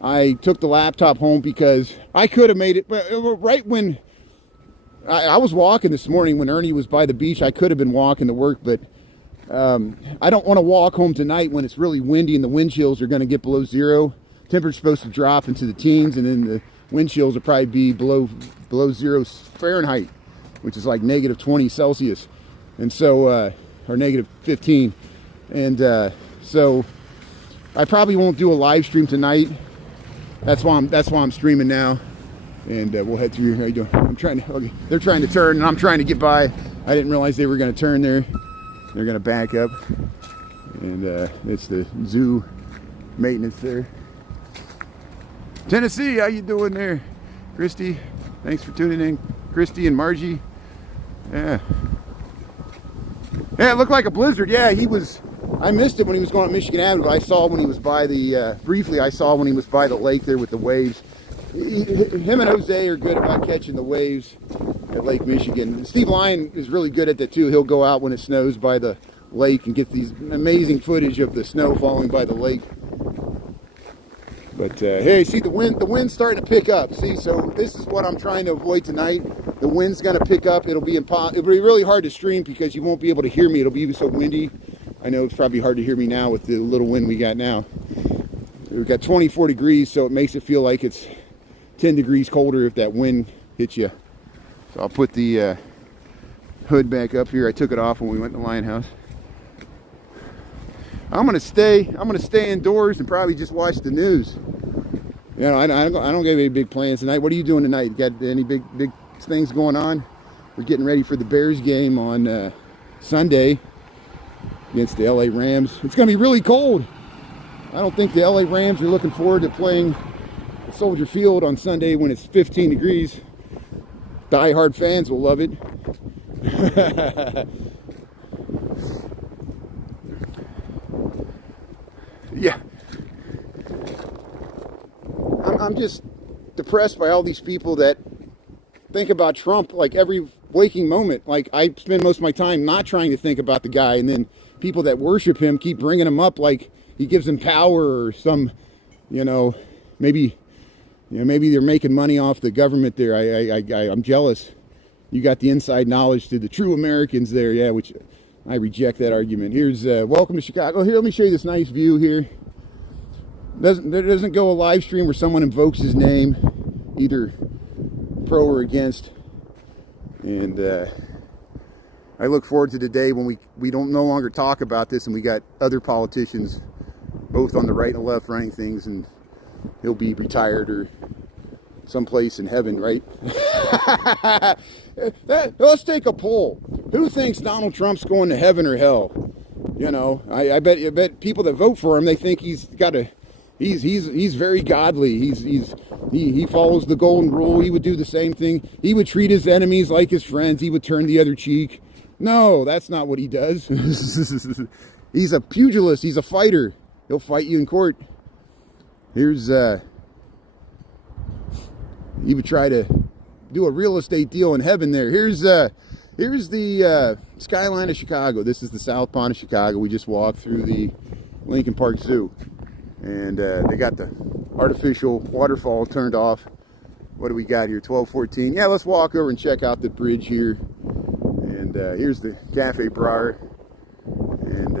I took the laptop home because I could have made it, but right when I was walking this morning when Ernie was by the beach. I could have been walking to work, but I don't want to walk home tonight when it's really windy and the wind chills are going to get below 0. Temperature's supposed to drop into the teens, and then the wind chills will probably be below 0 Fahrenheit, which is like -20 Celsius, and so or -15, and so I probably won't do a live stream tonight. That's why I'm streaming now, and we'll head through. How you doing? I'm trying to. Okay, they're trying to turn, and I'm trying to get by. I didn't realize they were going to turn there. They're going to back up, and it's the zoo maintenance there. Tennessee, how you doing there? Christy, thanks for tuning in. Christy and Margie. Yeah, it looked like a blizzard. Yeah, I missed it when he was going up Michigan Avenue, but I saw when he was by the, briefly I saw when he was by the lake there with the waves. Him and Jose are good about catching the waves at Lake Michigan. Steve Lyon is really good at that too. He'll go out when it snows by the lake and get these amazing footage of the snow falling by the lake. But hey, see the wind's starting to pick up. See, so this is what I'm trying to avoid tonight. The wind's going to pick up. It'll be really hard to stream because you won't be able to hear me. It'll be so windy. I know it's probably hard to hear me now with the little wind we got now. We've got 24 degrees, so it makes it feel like it's 10 degrees colder if that wind hits you. So I'll put the hood back up here. I took it off when we went to the Lion House. I'm gonna stay indoors and probably just watch the news. You know, I don't have any big plans tonight. What are you doing tonight? Got any big things going on? We're getting ready for the Bears game on Sunday against the LA Rams. It's gonna be really cold. I don't think the LA Rams are looking forward to playing at Soldier Field on Sunday when it's 15 degrees. Die-hard fans will love it. Yeah. I'm just depressed by all these people that think about Trump like every waking moment. Like, I spend most of my time not trying to think about the guy, and then people that worship him keep bringing him up like he gives them power or some, maybe they're making money off the government there. I'm jealous. You got the inside knowledge to the true Americans there, yeah, which I reject that argument. Here's welcome to Chicago. Here, let me show you this nice view here. There doesn't go a live stream where someone invokes his name, either pro or against. And I look forward to the day when we don't no longer talk about this and we got other politicians, both on the right and the left, running things, and he'll be retired or someplace in heaven, right? Let's take a poll. Who thinks Donald Trump's going to heaven or hell? I bet people that vote for him, they think he's very godly. He follows the golden rule. He would do the same thing. He would treat his enemies like his friends. He would turn the other cheek. No, that's not what he does. He's a pugilist. He's a fighter. He'll fight you in court. Here's he would try to do a real estate deal in heaven there. Here's the skyline of Chicago. This is the South Pond of Chicago. We just walked through the Lincoln Park Zoo. And they got the artificial waterfall turned off. What do we got here? 12:14. Yeah, let's walk over and check out the bridge here. And here's the Cafe Brar. And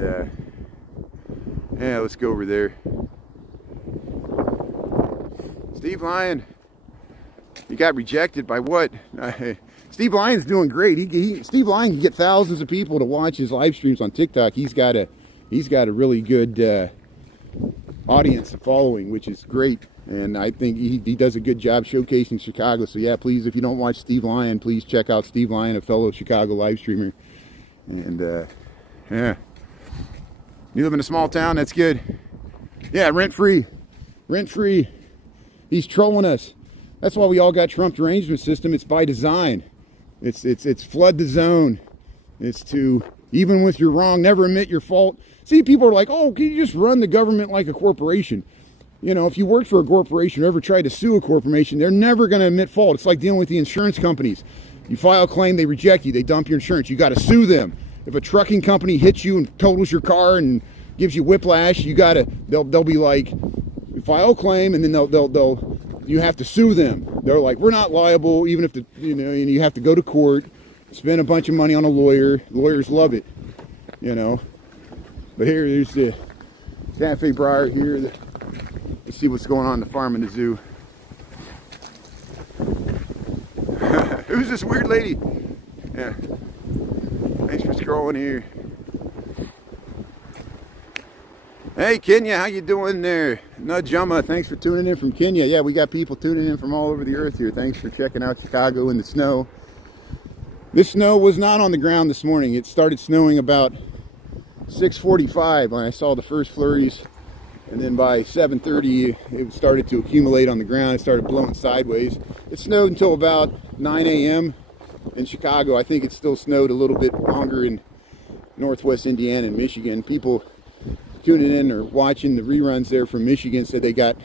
yeah, let's go over there. Steve Lyon, he got rejected by what? Steve Lyon's doing great. Steve Lyon can get thousands of people to watch his live streams on TikTok. He's got a really good audience following, which is great, and I think he does a good job showcasing Chicago. So yeah, please, if you don't watch Steve Lyon, please check out Steve Lyon, a fellow Chicago live streamer. And yeah, you live in a small town, that's good. Yeah, rent free. He's trolling us. That's why we all got Trump derangement system. It's by design. It's flood the zone. It's to, even with you're wrong, never admit your fault. See, people are like, oh, can you just run the government like a corporation? If you worked for a corporation or ever tried to sue a corporation, they're never going to admit fault. It's like dealing with the insurance companies. You file a claim, they reject you, they dump your insurance. You got to sue them. If a trucking company hits you and totals your car and gives you whiplash, they'll be like, file a claim, and then you have to sue them. They're like, we're not liable, even if and you have to go to court, spend a bunch of money on a lawyer. Lawyers love it, But there's the Cafe Briar here. Let's see what's going on in the farm and the zoo. Who's this weird lady? Yeah. Thanks for scrolling here. Hey Kenya, how you doing there? Najama, thanks for tuning in from Kenya. Yeah, we got people tuning in from all over the earth here. Thanks for checking out Chicago in the snow. This snow was not on the ground this morning. It started snowing about 6:45 when I saw the first flurries, and then by 7:30 it started to accumulate on the ground. It started blowing sideways. It snowed until about 9 a.m. in Chicago. I think it still snowed a little bit longer in northwest Indiana and Michigan. People tuning in or watching the reruns there from Michigan said they got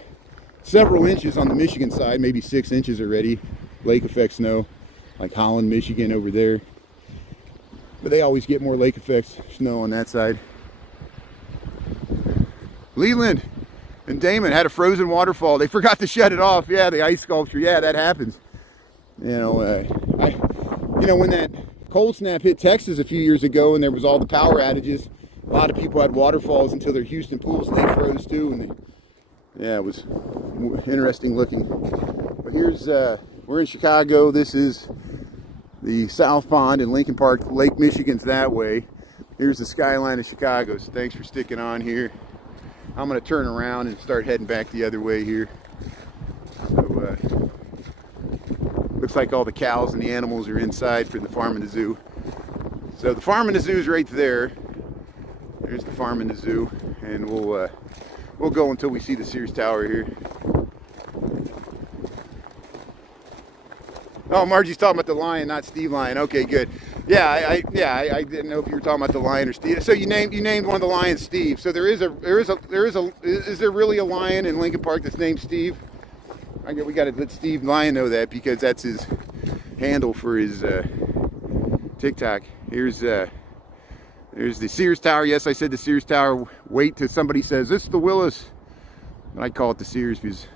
several inches on the Michigan side, maybe 6 inches already, lake effect snow, like Holland, Michigan over there. But they always get more lake effect snow on that side. Leland and Damon had a frozen waterfall. They forgot to shut it off. Yeah, the ice sculpture. Yeah, that happens. When that cold snap hit Texas a few years ago and there was all the power outages, a lot of people had waterfalls until their Houston pools, and they froze too. Yeah, it was interesting looking. But here's, we're in Chicago. This is the South Pond in Lincoln Park. Lake Michigan's that way. Here's the skyline of Chicago. So thanks for sticking on here. I'm going to turn around and start heading back the other way here. So, looks like all the cows and the animals are inside for the farm and the zoo. So the farm and the zoo is right there. There's the farm and the zoo, and we'll go until we see the Sears Tower here. Oh, Margie's talking about the lion, not Steve Lion. Okay, good. Yeah, I didn't know if you were talking about the lion or Steve. So you named one of the lions Steve. So is there really a lion in Lincoln Park that's named Steve? We got to let Steve Lion know that, because that's his handle for his TikTok. There's the Sears Tower. Yes, I said the Sears Tower. Wait till somebody says this is the Willis. But I call it the Sears because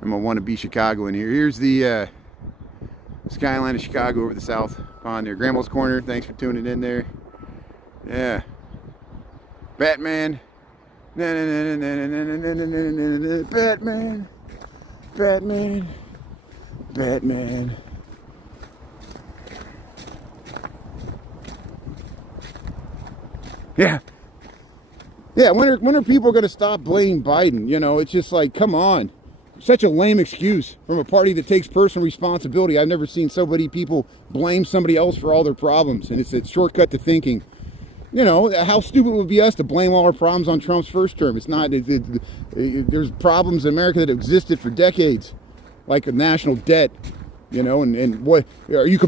I'm a wannabe Chicagoan here. Here's the skyline of Chicago over the South Pond there. Grandma's Corner. Thanks for tuning in there. Yeah. Batman. Batman. Batman. Batman. Yeah. Yeah, when are people going to stop blaming Biden? It's just like, come on. Such a lame excuse from a party that takes personal responsibility. I've never seen so many people blame somebody else for all their problems, and it's a shortcut to thinking. How stupid would it be us to blame all our problems on Trump's first term? It's not. There's problems in America that have existed for decades, like a national debt, and what are you?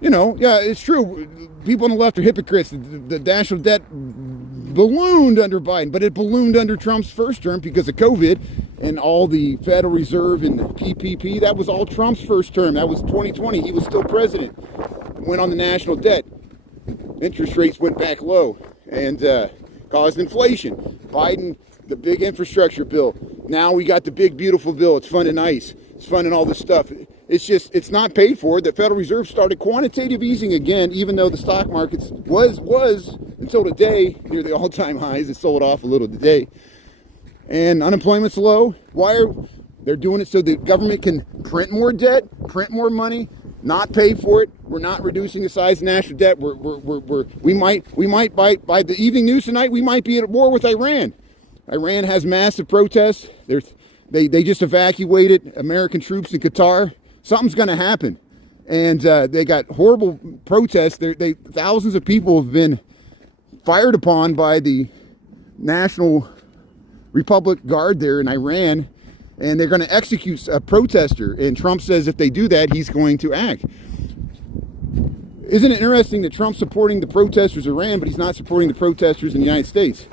Yeah, it's true. People on the left are hypocrites. The national debt ballooned under Biden, but it ballooned under Trump's first term because of COVID and all the Federal Reserve and the PPP. That was all Trump's first term. That was 2020. He was still president. Went on the national debt. Interest rates went back low and caused inflation. Biden, the big infrastructure bill. Now we got the big, beautiful bill. It's fun and nice. It's fun and all this stuff. It's not paid for. The Federal Reserve started quantitative easing again, even though the stock markets was until today near the all-time highs. It sold off a little today. And unemployment's low. They're doing it so the government can print more debt, print more money, not pay for it. We're not reducing the size of national debt. We might by the evening news tonight, we might be at war with Iran. Iran has massive protests. They just evacuated American troops in Qatar. Something's going to happen, and they got horrible protests. Thousands of people have been fired upon by the National Republic Guard there in Iran, and they're going to execute a protester. And Trump says if they do that, he's going to act. Isn't it interesting that Trump's supporting the protesters in Iran, but he's not supporting the protesters in the United States?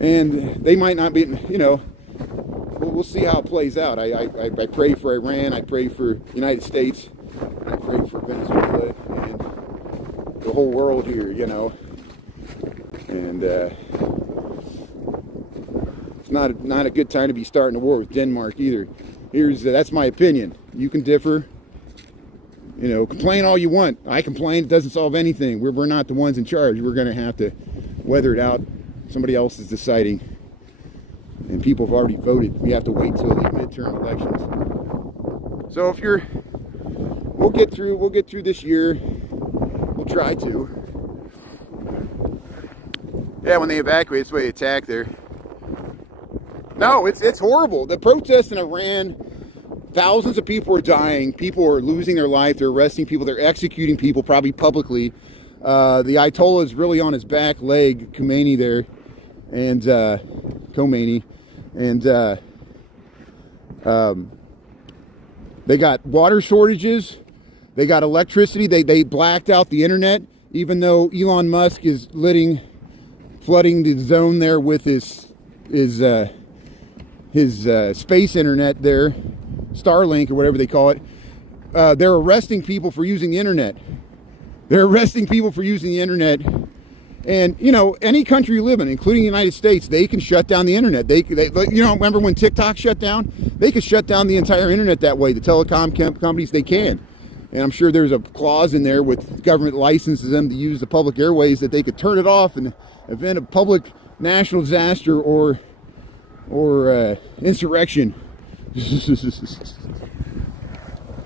And they might not be, we'll see how it plays out. I pray for Iran, I pray for the United States, I pray for Venezuela and the whole world here, And it's not a good time to be starting a war with Denmark either. That's my opinion. You can differ. Complain all you want. I complain. It doesn't solve anything. We're not the ones in charge. We're going to have to weather it out. Somebody else is deciding. And people have already voted. We have to wait till the midterm elections. So we'll get through this year. We'll try to. Yeah, when they evacuate, it's the way they attack there. No, it's horrible. The protests in Iran, thousands of people are dying. People are losing their life. They're arresting people. They're executing people, probably publicly. The Ayatollah is really on his back leg, Khomeini there, and Khomeini, and they got water shortages. They got electricity. They blacked out the internet, even though Elon Musk is flooding the zone there with his space internet there, Starlink or whatever they call it. They're arresting people for using the internet. They're arresting people for using the internet And, you know, any country you live in, including the United States, they can shut down the internet. They you know, remember when TikTok shut down? They could shut down the entire internet that way. The telecom companies, they can. And I'm sure there's a clause in there with government licenses them to use the public airways that they could turn it off in the event of public national disaster or insurrection.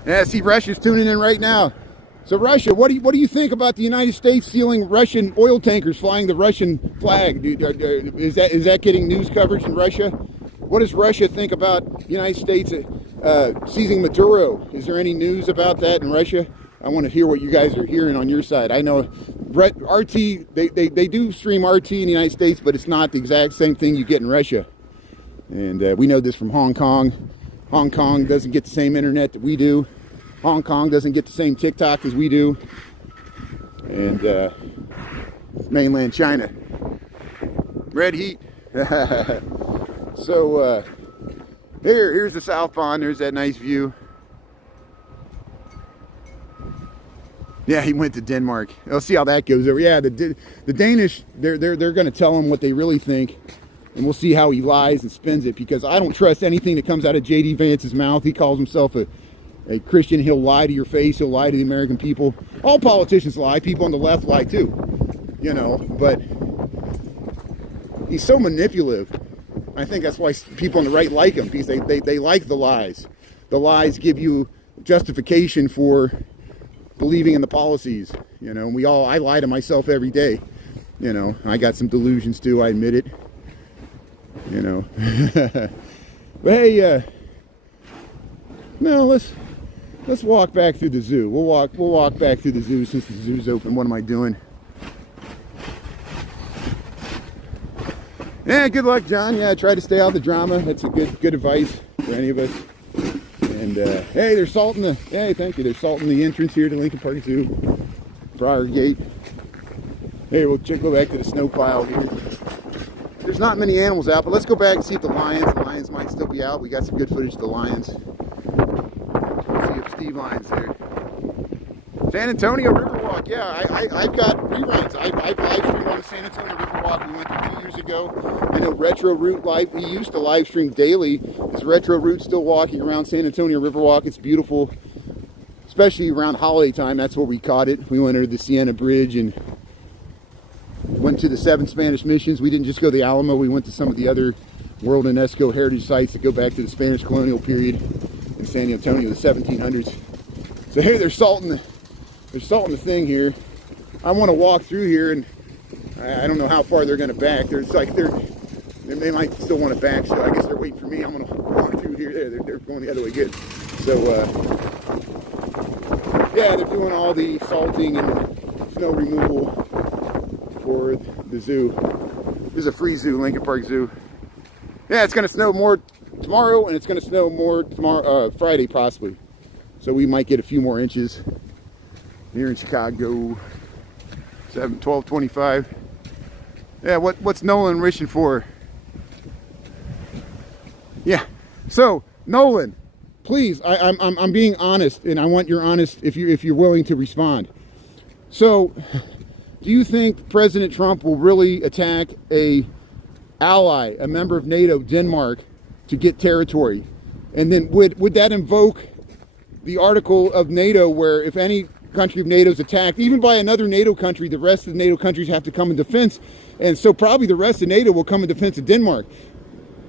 Yeah, see, Russia's tuning in right now. So Russia, what do you think about the United States stealing Russian oil tankers flying the Russian flag? Is that getting news coverage in Russia? What does Russia think about the United States seizing Maduro? Is there any news about that in Russia? I want to hear what you guys are hearing on your side. I know RT, they do stream RT in the United States, but it's not the exact same thing you get in Russia. And we know this from Hong Kong. Hong Kong doesn't get the same internet that we do. Hong Kong doesn't get the same TikTok as we do. And mainland China. Red heat. So here's the South Pond. There's that nice view. Yeah, he went to Denmark. Let's see how that goes over. Yeah, the Danish, they're going to tell him what they really think. And we'll see how he lies and spins it, because I don't trust anything that comes out of J.D. Vance's mouth. He calls himself a Christian. He'll lie to your face. He'll lie to the American people. All politicians lie. People on the left lie too. You know, but he's so manipulative. I think that's why people on the right like him, because they like the lies. The lies give you justification for believing in the policies. You know, and I lie to myself every day. You know, I got some delusions too, I admit it. You know. But hey, no, let's walk back through the zoo. We'll walk back through the zoo since the zoo's open. What am I doing? Yeah, good luck, John. Yeah, try to stay out of the drama. That's a good advice for any of us. And hey, there's salt in the. Hey, thank you. There's salt in the entrance here to Lincoln Park Zoo, Briar Gate. Hey, we'll go back to the snow pile here. There's not many animals out, but let's go back and see if the lions. The lions might still be out. We got some good footage of the lions. Let's see if Steve Lyon's there. San Antonio Riverwalk. Yeah, I've got reruns. I've live streamed on the San Antonio Riverwalk. We went to 2 years ago. I know Retro Route live. He used to live stream daily. Is Retro Route still walking around San Antonio Riverwalk? It's beautiful, especially around holiday time. That's where we caught it. We went under the Siena Bridge and went to the 7 Spanish missions. We didn't just go to the Alamo. We went to some of the other World UNESCO heritage sites that go back to the Spanish colonial period in San Antonio, the 1700s. So here, there's salt in the thing here. I want to walk through here, and I don't know how far they're going to back. They might still want to back, so I guess they're waiting for me. I'm going to walk through here. They're going the other way. Good. So yeah, they're doing all the salting and snow removal for the zoo. This is a free zoo, Lincoln Park Zoo. Yeah, it's going to snow more tomorrow, and it's going to snow more tomorrow, Friday possibly. So we might get a few more inches here in Chicago. 12:25. Yeah, what's Nolan wishing for? Yeah. So Nolan, please, I'm being honest, and I want your honest if you're willing to respond. So, do you think President Trump will really attack a ally, a member of NATO, Denmark, to get territory? And then would that invoke the article of NATO where if any country of NATO is attacked, even by another NATO country, the rest of the NATO countries have to come in defense? And so probably the rest of NATO will come in defense of Denmark.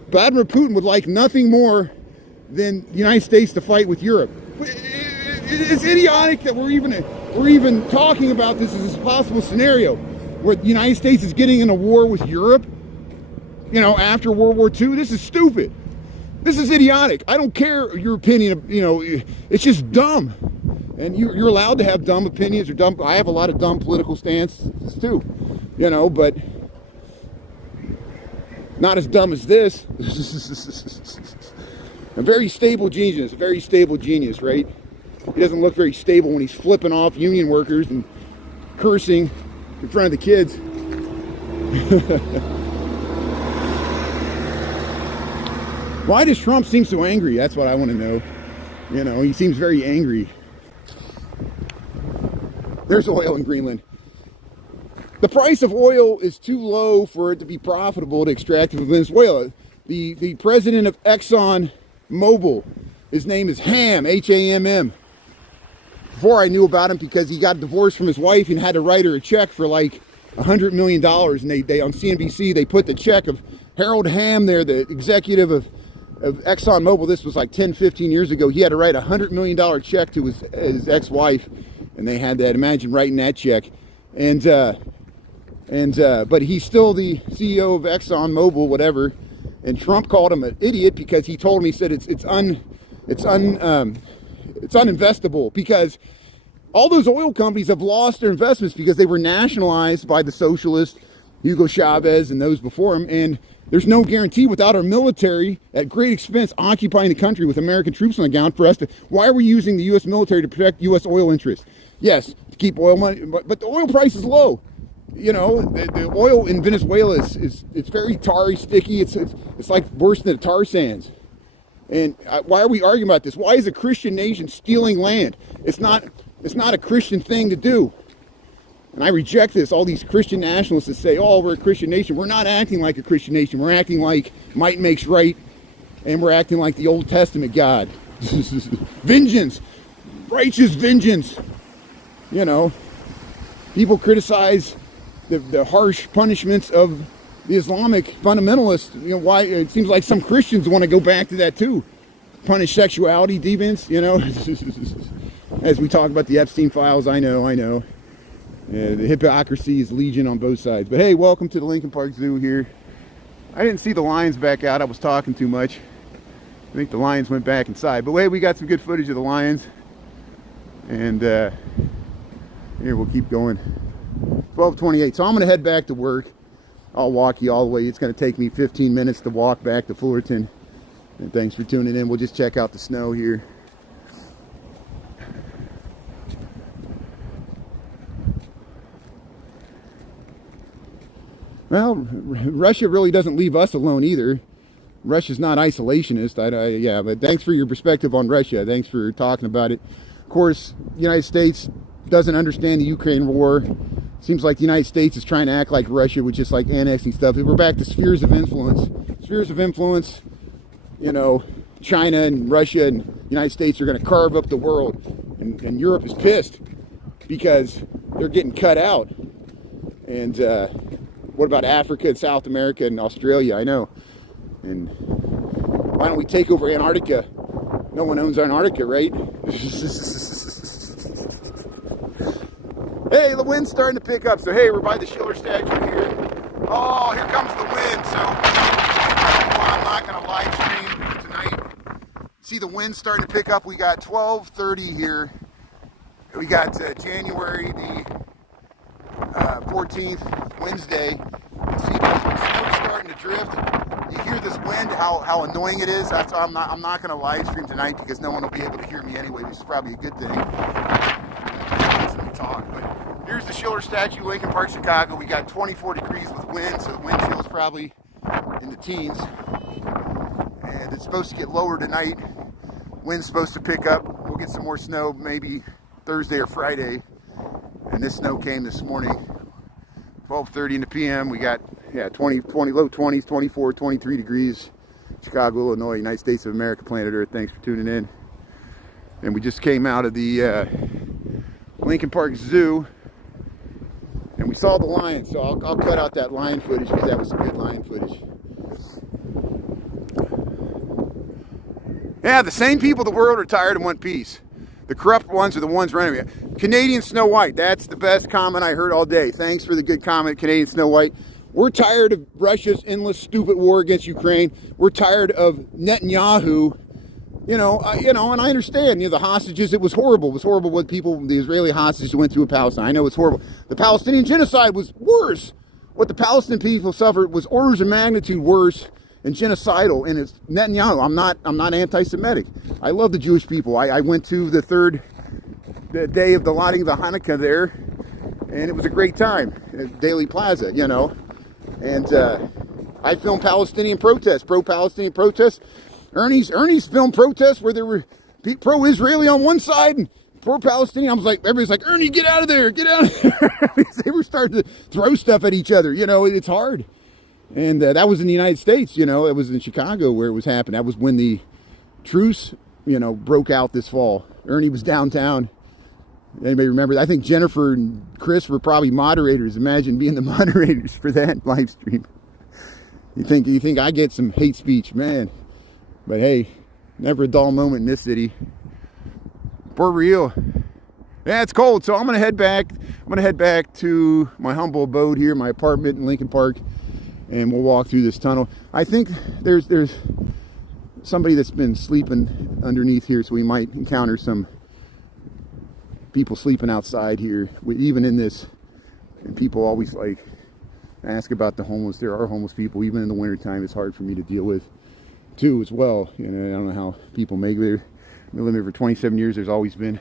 Vladimir Putin would like nothing more than the United States to fight with Europe. It's idiotic that we're even talking about this as a possible scenario where the United States is getting in a war with Europe, you know, after World War II. This is stupid. This is idiotic. I don't care your opinion, you know, it's just dumb. And you're allowed to have dumb opinions or dumb. I have a lot of dumb political stances too, you know, but not as dumb as this. A very stable genius, right? He doesn't look very stable when he's flipping off union workers and cursing in front of the kids. Why does Trump seem so angry? That's what I want to know. You know, he seems very angry. There's oil in Greenland. The price of oil is too low for it to be profitable to extract it from Venezuela. The president of Exxon Mobil, his name is Ham, H-A-M-M. Before I knew about him because he got divorced from his wife and had to write her a check for like $100 million. And they on CNBC, they put the check of Harold Ham there, the executive of Exxon Mobil. This was like 10, 15 years ago. He had to write a $100 million check to his ex-wife. And they had that, imagine writing that check. But he's still the CEO of Exxon Mobil, whatever. And Trump called him an idiot because he told him, he said it's uninvestable because all those oil companies have lost their investments because they were nationalized by the socialists, Hugo Chavez and those before him. And there's no guarantee without our military at great expense occupying the country with American troops on the ground for us to, why are we using the U.S. military to protect U.S. oil interests? Yes, to keep oil money, but the oil price is low. You know, the oil in Venezuela is it's very tarry, sticky. It's like worse than the tar sands. And why are we arguing about this? Why is a Christian nation stealing land? It's not a Christian thing to do. And I reject this. All these Christian nationalists that say, oh, we're a Christian nation. We're not acting like a Christian nation. We're acting like might makes right. And we're acting like the Old Testament God. Vengeance. Righteous vengeance. You know, people criticize the harsh punishments of the Islamic fundamentalists. You know, why it seems like some Christians want to go back to that too. Punish sexuality deviants, you know. As we talk about the Epstein files, I know. The hypocrisy is legion on both sides. But hey, welcome to the Lincoln Park Zoo here. I didn't see the lions back out. I was talking too much. I think the lions went back inside. But hey, we got some good footage of the lions. And here, we'll keep going. 12:28. So I'm going to head back to work. I'll walk you all the way. It's going to take me 15 minutes to walk back to Fullerton. And thanks for tuning in. We'll just check out the snow here. Well, Russia really doesn't leave us alone either. Russia's not isolationist. Yeah, but thanks for your perspective on Russia. Thanks for talking about it. Of course, the United States doesn't understand the Ukraine war. Seems like the United States is trying to act like Russia with just like annexing stuff. We're back to spheres of influence. Spheres of influence, you know, China and Russia and the United States are going to carve up the world. And Europe is pissed because they're getting cut out. And what about Africa and South America and Australia? I know. And why don't we take over Antarctica? No one owns Antarctica, right? Hey, the wind's starting to pick up. So hey, we're by the Schiller statue here. Oh, here comes the wind. So I'm not going to live stream tonight. See the wind starting to pick up. We got 12:30 here. We got January the 14th, Wednesday. See the snow starting to drift. You hear this wind, how annoying it is. That's why I'm not going to live stream tonight because no one will be able to hear me anyway, which is probably a good thing. Talk, but here's the Schiller statue, Lincoln Park, Chicago. We got 24 degrees with wind, so the wind chill is probably in the teens. And it's supposed to get lower tonight. Wind's supposed to pick up. We'll get some more snow maybe Thursday or Friday. And this snow came this morning. 12:30 in the PM. We got 20 low 20s, 24, 23 degrees. Chicago, Illinois, United States of America, planet Earth. Thanks for tuning in. And we just came out of the Lincoln Park Zoo, and we saw the lion, so I'll cut out that lion footage because that was some good lion footage. Yeah, the same people of the world are tired and want peace. The corrupt ones are the ones running it. Canadian Snow White, that's the best comment I heard all day. Thanks for the good comment, Canadian Snow White. We're tired of Russia's endless stupid war against Ukraine. We're tired of Netanyahu. You know, and I understand, the hostages, it was horrible. It was horrible what the Israeli hostages went through in Palestine. I know it's horrible. The Palestinian genocide was worse. What the Palestinian people suffered was orders of magnitude worse and genocidal. And it's Netanyahu. I'm not anti-Semitic. I love the Jewish people. I went to the day of the lighting of the Hanukkah there, and it was a great time at Daily Plaza, And I filmed Palestinian protests, pro-Palestinian protests. Ernie's filmed protests where there were pro-Israeli on one side and poor Palestinian. I was like, everybody's like, Ernie, get out of there, get out of there. They were starting to throw stuff at each other. You know, it's hard. And that was in the United States, you know. It was in Chicago where it was happening. That was when the truce, you know, broke out this fall. Ernie was downtown. Anybody remember? I think Jennifer and Chris were probably moderators. Imagine being the moderators for that live stream. You think I get some hate speech, man. But hey, never a dull moment in this city. For real. Yeah, it's cold, so I'm gonna head back. I'm gonna head back to my humble abode here, my apartment in Lincoln Park, and we'll walk through this tunnel. I think there's somebody that's been sleeping underneath here, so we might encounter some people sleeping outside here, even in this. And people always like ask about the homeless. There are homeless people, even in the wintertime. It's hard for me to deal with too as well. You know, I don't know how people make it. I've been living here for 27 years. There's always been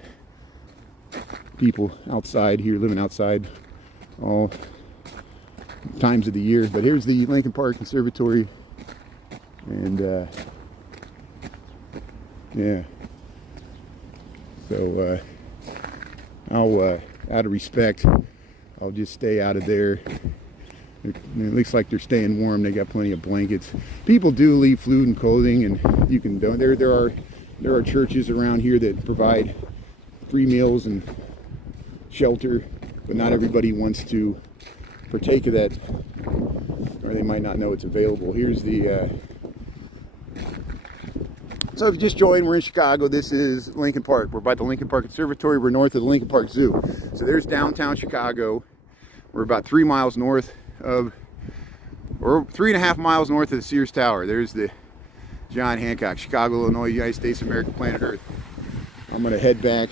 people outside here, living outside all times of the year. But here's the Lincoln Park Conservatory, and yeah, so I'll out of respect, I'll just stay out of there. It looks like they're staying warm. They got plenty of blankets. People do leave food and clothing, and you can do. There are churches around here that provide free meals and shelter, but not everybody wants to partake of that, or they might not know it's available. Here's the so if you just joined, we're in Chicago. This is Lincoln Park. We're by the Lincoln Park Conservatory. We're north of the Lincoln Park Zoo. So there's downtown Chicago. We're about 3 miles north of, or 3.5 miles north of the Sears Tower. There's the John Hancock, Chicago, Illinois, United States of America, planet Earth. I'm gonna head back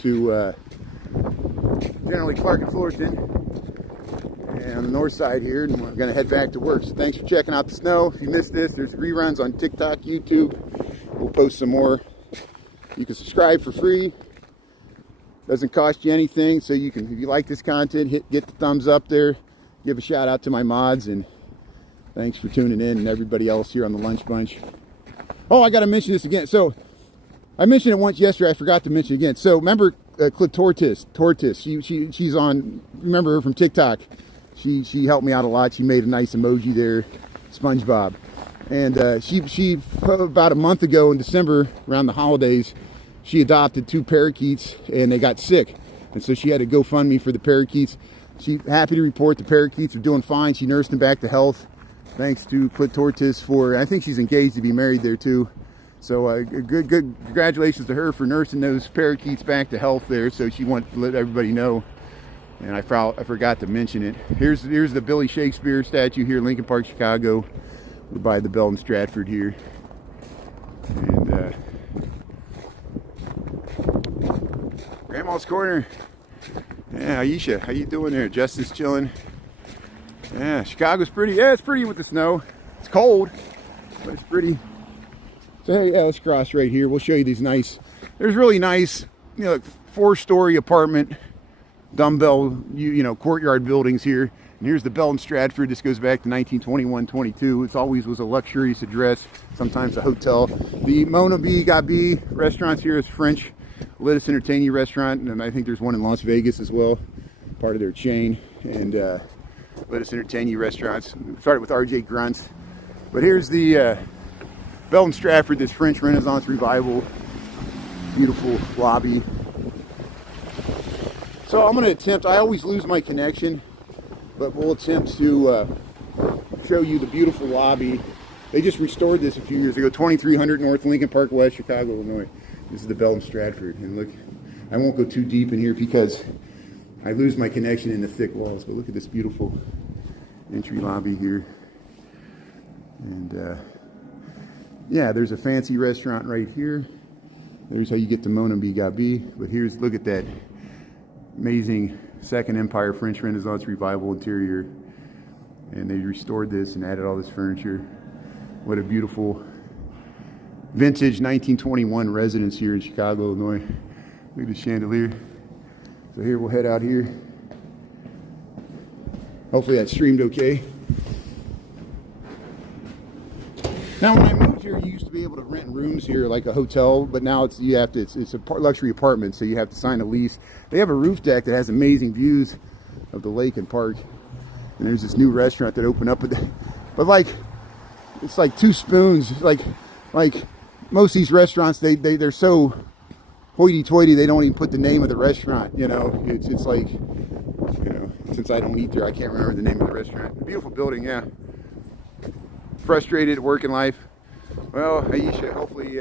to generally Clark and Fullerton, and on the north side here, and we're gonna head back to work. So thanks for checking out the snow. If you missed this, there's reruns on TikTok, YouTube. We'll post some more. You can subscribe for free. Doesn't cost you anything, so you can, if you like this content, get the thumbs up there. Give a shout out to my mods, and thanks for tuning in, and everybody else here on the Lunch Bunch. Oh, I got to mention this again. So I mentioned it once yesterday. I forgot to mention it again. So remember Tortoise? She's on. Remember her from TikTok? She helped me out a lot. She made a nice emoji there, SpongeBob. And she about a month ago in December, around the holidays, she adopted 2 parakeets, and they got sick, and so she had to GoFundMe for the parakeets. She's happy to report the parakeets are doing fine. She nursed them back to health, thanks to Clitortis for. I think she's engaged to be married there too. So good congratulations to her for nursing those parakeets back to health there. So she wanted to let everybody know, and I forgot to mention it. Here's the Billy Shakespeare statue here in Lincoln Park, Chicago. We're by the Bell and Stratford here, and Grandma's Corner. Yeah, Aisha, how you doing there? Justice chilling. Yeah, Chicago's pretty. Yeah, it's pretty with the snow. It's cold, but it's pretty. So hey, yeah, let's cross right here. We'll show you these nice. There's really nice, you know, 4-story apartment, dumbbell, you know, courtyard buildings here. And here's the Bell and Stratford. This goes back to 1921-22. It always was a luxurious address, sometimes a hotel. The Mona B. Gabi restaurants here is French. Let Us Entertain You restaurant, and I think there's one in Las Vegas as well, part of their chain. And Let Us Entertain You restaurants. Started with RJ Grunts. But here's the Bell and Stratford, this French Renaissance revival. Beautiful lobby. So I'm going to attempt, I always lose my connection, but we'll attempt to show you the beautiful lobby. They just restored this a few years ago, 2300 North Lincoln Park West, Chicago, Illinois. This is the Bell and Stratford. And look, I won't go too deep in here because I lose my connection in the thick walls, but look at this beautiful entry lobby here. And yeah, there's a fancy restaurant right here. There's how you get to Mona B. Gabi. But here's, look at that amazing Second Empire French Renaissance revival interior. And they restored this and added all this furniture. What a beautiful vintage 1921 residence here in Chicago, Illinois. Look at the chandelier. So here, we'll head out here. Hopefully that streamed okay. Now when I moved here, you used to be able able to rent rooms here like a hotel, but now it's a luxury apartment, so you have to sign a lease. They have a roof deck that has amazing views of the lake and park. And there's this new restaurant that opened up, but like it's like two spoons. Like most of these restaurants, they're so hoity-toity, they don't even put the name of the restaurant. You know, it's like, you know, since I don't eat there, I can't remember the name of the restaurant. Beautiful building, yeah. Frustrated at work and life. Well, Aisha, hopefully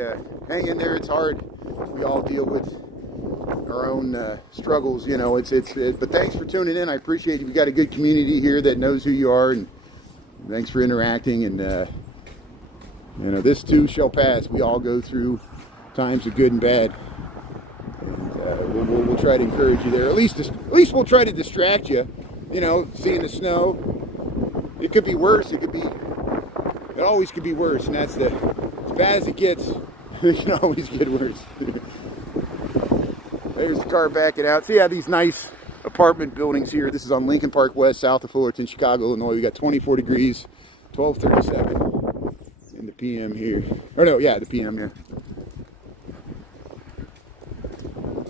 hang in there. It's hard. We all deal with our own struggles, you know. But thanks for tuning in. I appreciate it. We got a good community here that knows who you are, and thanks for interacting. And you know, this too shall pass. We all go through times of good and bad. And we'll try to encourage you there. At least we'll try to distract you. You know, seeing the snow. It could be worse. It always could be worse, and that's as bad as it gets. It can always get worse. There's the car backing out. See, these nice apartment buildings here. This is on Lincoln Park West, south of Fullerton, Chicago, Illinois. We got 24 degrees, 12:37 in the PM here. Or no, yeah, the PM here.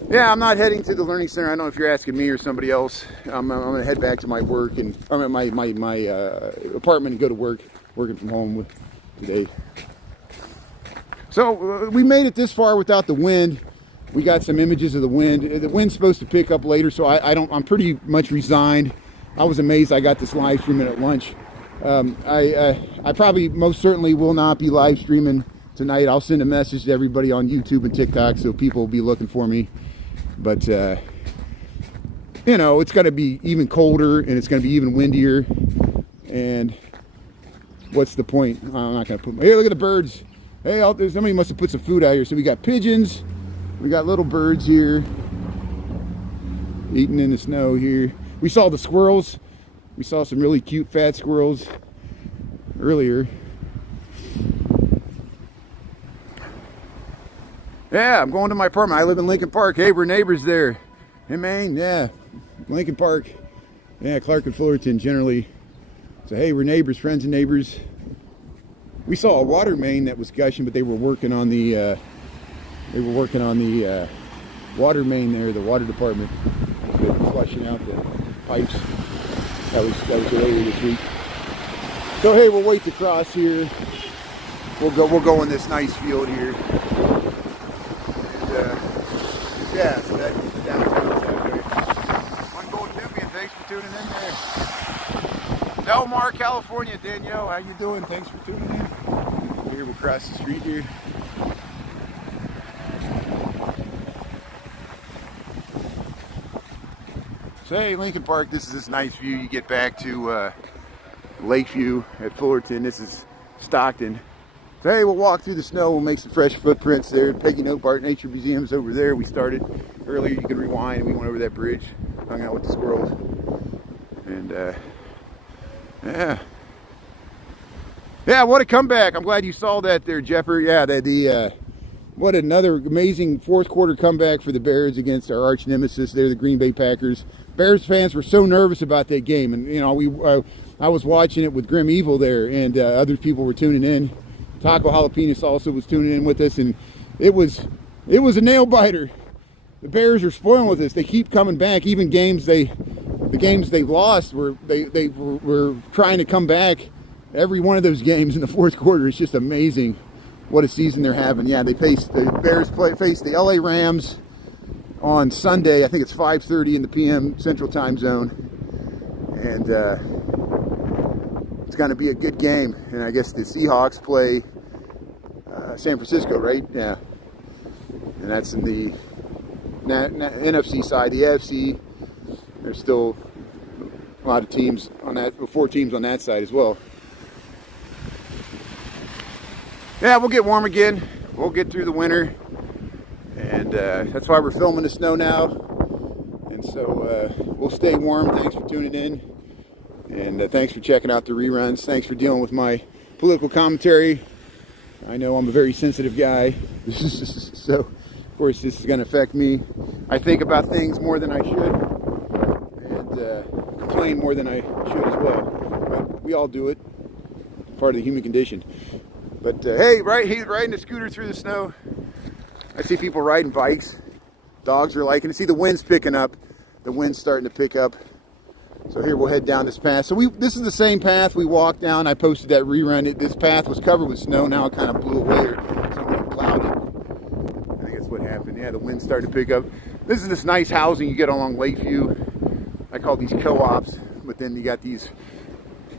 Yeah, I'm not heading to the Learning Center. I don't know if you're asking me or somebody else. I'm going to head back to my work, and I'm at my apartment and go to work. Working from home today. So we made it this far without the wind. We got some images of the wind. The wind's supposed to pick up later, so I'm pretty much resigned. I was amazed I got this live streaming at lunch. I probably most certainly will not be live streaming tonight. I'll send a message to everybody on YouTube and TikTok so people will be looking for me. But you know, it's going to be even colder and it's going to be even windier. And what's the point? I'm not going to put hey, look at the birds. Hey, somebody must have put some food out here. So we got pigeons. We got little birds here eating in the snow here. We saw the squirrels. We saw some really cute fat squirrels earlier. Yeah, I'm going to my apartment. I live in Lincoln Park. Hey, we're neighbors there. Hey, man, yeah. Lincoln Park. Yeah, Clark and Fullerton generally. So hey, we're neighbors, friends and neighbors. We saw a water main that was gushing, but they were working on the water main there, the water department. They were flushing out the pipes. That was earlier this week. So hey, we'll wait to cross here. We'll go in this nice field here. And yeah, so that's downtown Saturday. One Gold Champion, thanks for tuning in there. Del Mar, California. Danielle, how you doing? Thanks for tuning in. Here, we'll cross the street here. So hey, Lincoln Park, this is this nice view. You get back to Lakeview at Fullerton. This is Stockton. So hey, we'll walk through the snow. We'll make some fresh footprints there. Peggy Notebart Nature Museum's over there. We started earlier. You can rewind. We went over that bridge, hung out with the squirrels, and yeah, what a comeback. I'm glad you saw that there, Jeffer. Yeah, what another amazing fourth quarter comeback for the Bears against our arch nemesis. They're the Green Bay Packers. Bears fans were so nervous about that game, and you know, I was watching it with Grim Evil there, and other people were tuning in. Taco Jalapenos also was tuning in with us, and it was a nail biter. The Bears are spoiling with us. They keep coming back. Even the games they lost they were trying to come back. Every one of those games in the fourth quarter is just amazing. What a season they're having. Yeah, the Bears face the LA Rams on Sunday. I think it's 5:30 in the PM Central Time Zone, and it's going to be a good game. And I guess the Seahawks play San Francisco, right? Yeah, and that's in the NFC side. The AFC, there's still a lot of teams on that, 4 teams on that side as well. Yeah, we'll get warm again. We'll get through the winter, and that's why we're filming the snow now. And so we'll stay warm. Thanks for tuning in, and thanks for checking out the reruns. Thanks for dealing with my political commentary. I know I'm a very sensitive guy, so of course this is going to affect me. I think about things more than I should, and complain more than I should as well. But we all do it. Part of the human condition. But hey, he's riding the scooter through the snow. I see people riding bikes. Dogs are liking it. See, the wind's picking up. The wind's starting to pick up. So here we'll head down this path. So this is the same path we walked down. I posted that rerun. This path was covered with snow. Now it kind of blew away or something clouded. I think that's what happened. Yeah, the wind's starting to pick up. This is this nice housing you get along Lakeview. I call these co-ops. But then you got these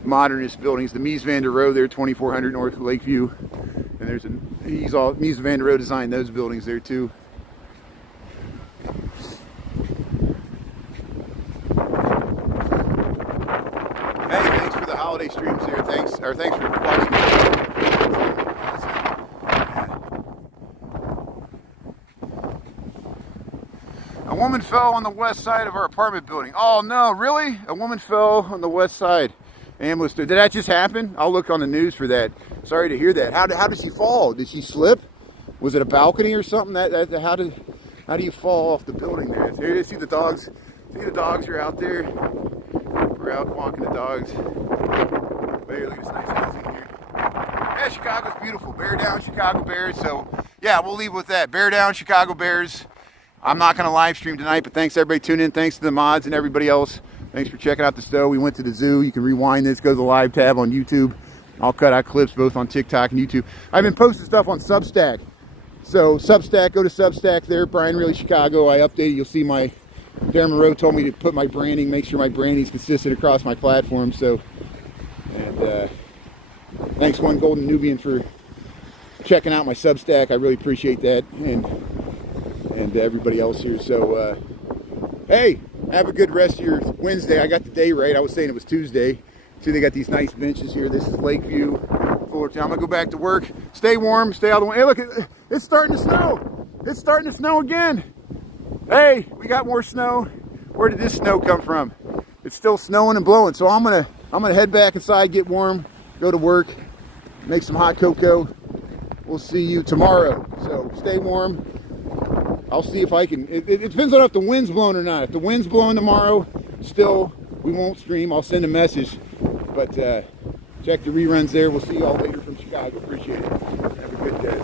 modernist buildings. The Mies van der Rohe there, 2400 North Lakeview. And there's Mies van der Rohe designed those buildings there too. Holiday streams here. Thanks for watching. A woman fell on the west side of our apartment building. Oh no, really? A woman fell on the west side. Ambulance. Did that just happen? I'll look on the news for that. Sorry to hear that. How did she fall? Did she slip? Was it a balcony or something? How do you fall off the building there? Here, see the dogs. See the dogs are out there. We're out walking the dogs. Hey, look at this nice housing here. Yeah, Chicago's beautiful. Bear down, Chicago Bears. So, yeah, we'll leave with that. Bear down, Chicago Bears. I'm not going to live stream tonight, but thanks everybody tuning in. Thanks to the mods and everybody else. Thanks for checking out the show. We went to the zoo. You can rewind this. Go to the live tab on YouTube. I'll cut out clips both on TikTok and YouTube. I've been posting stuff on Substack. So, Substack, go to Substack there. Brian Really Chicago. I updated. You'll see my... Darren Moreau told me to put my branding, make sure my branding is consistent across my platform. So, and thanks One Golden Nubian for checking out my Substack. I really appreciate that, and everybody else here. So, hey, have a good rest of your Wednesday. I got the day right. I was saying it was Tuesday. See, they got these nice benches here. This is Lakeview, Fullerton. I'm gonna go back to work. Stay warm. Stay out of the way. Hey, look, it's starting to snow. It's starting to snow again. Hey, we got more snow. Where did this snow come from? It's still snowing and blowing. So I'm gonna head back inside, get warm, go to work, make some hot cocoa. We'll see you tomorrow. So stay warm. I'll see if I can. It depends on if the wind's blowing or not. If the wind's blowing tomorrow, still we won't stream. I'll send a message. But check the reruns there. We'll see you all later from Chicago. Appreciate it. Have a good day.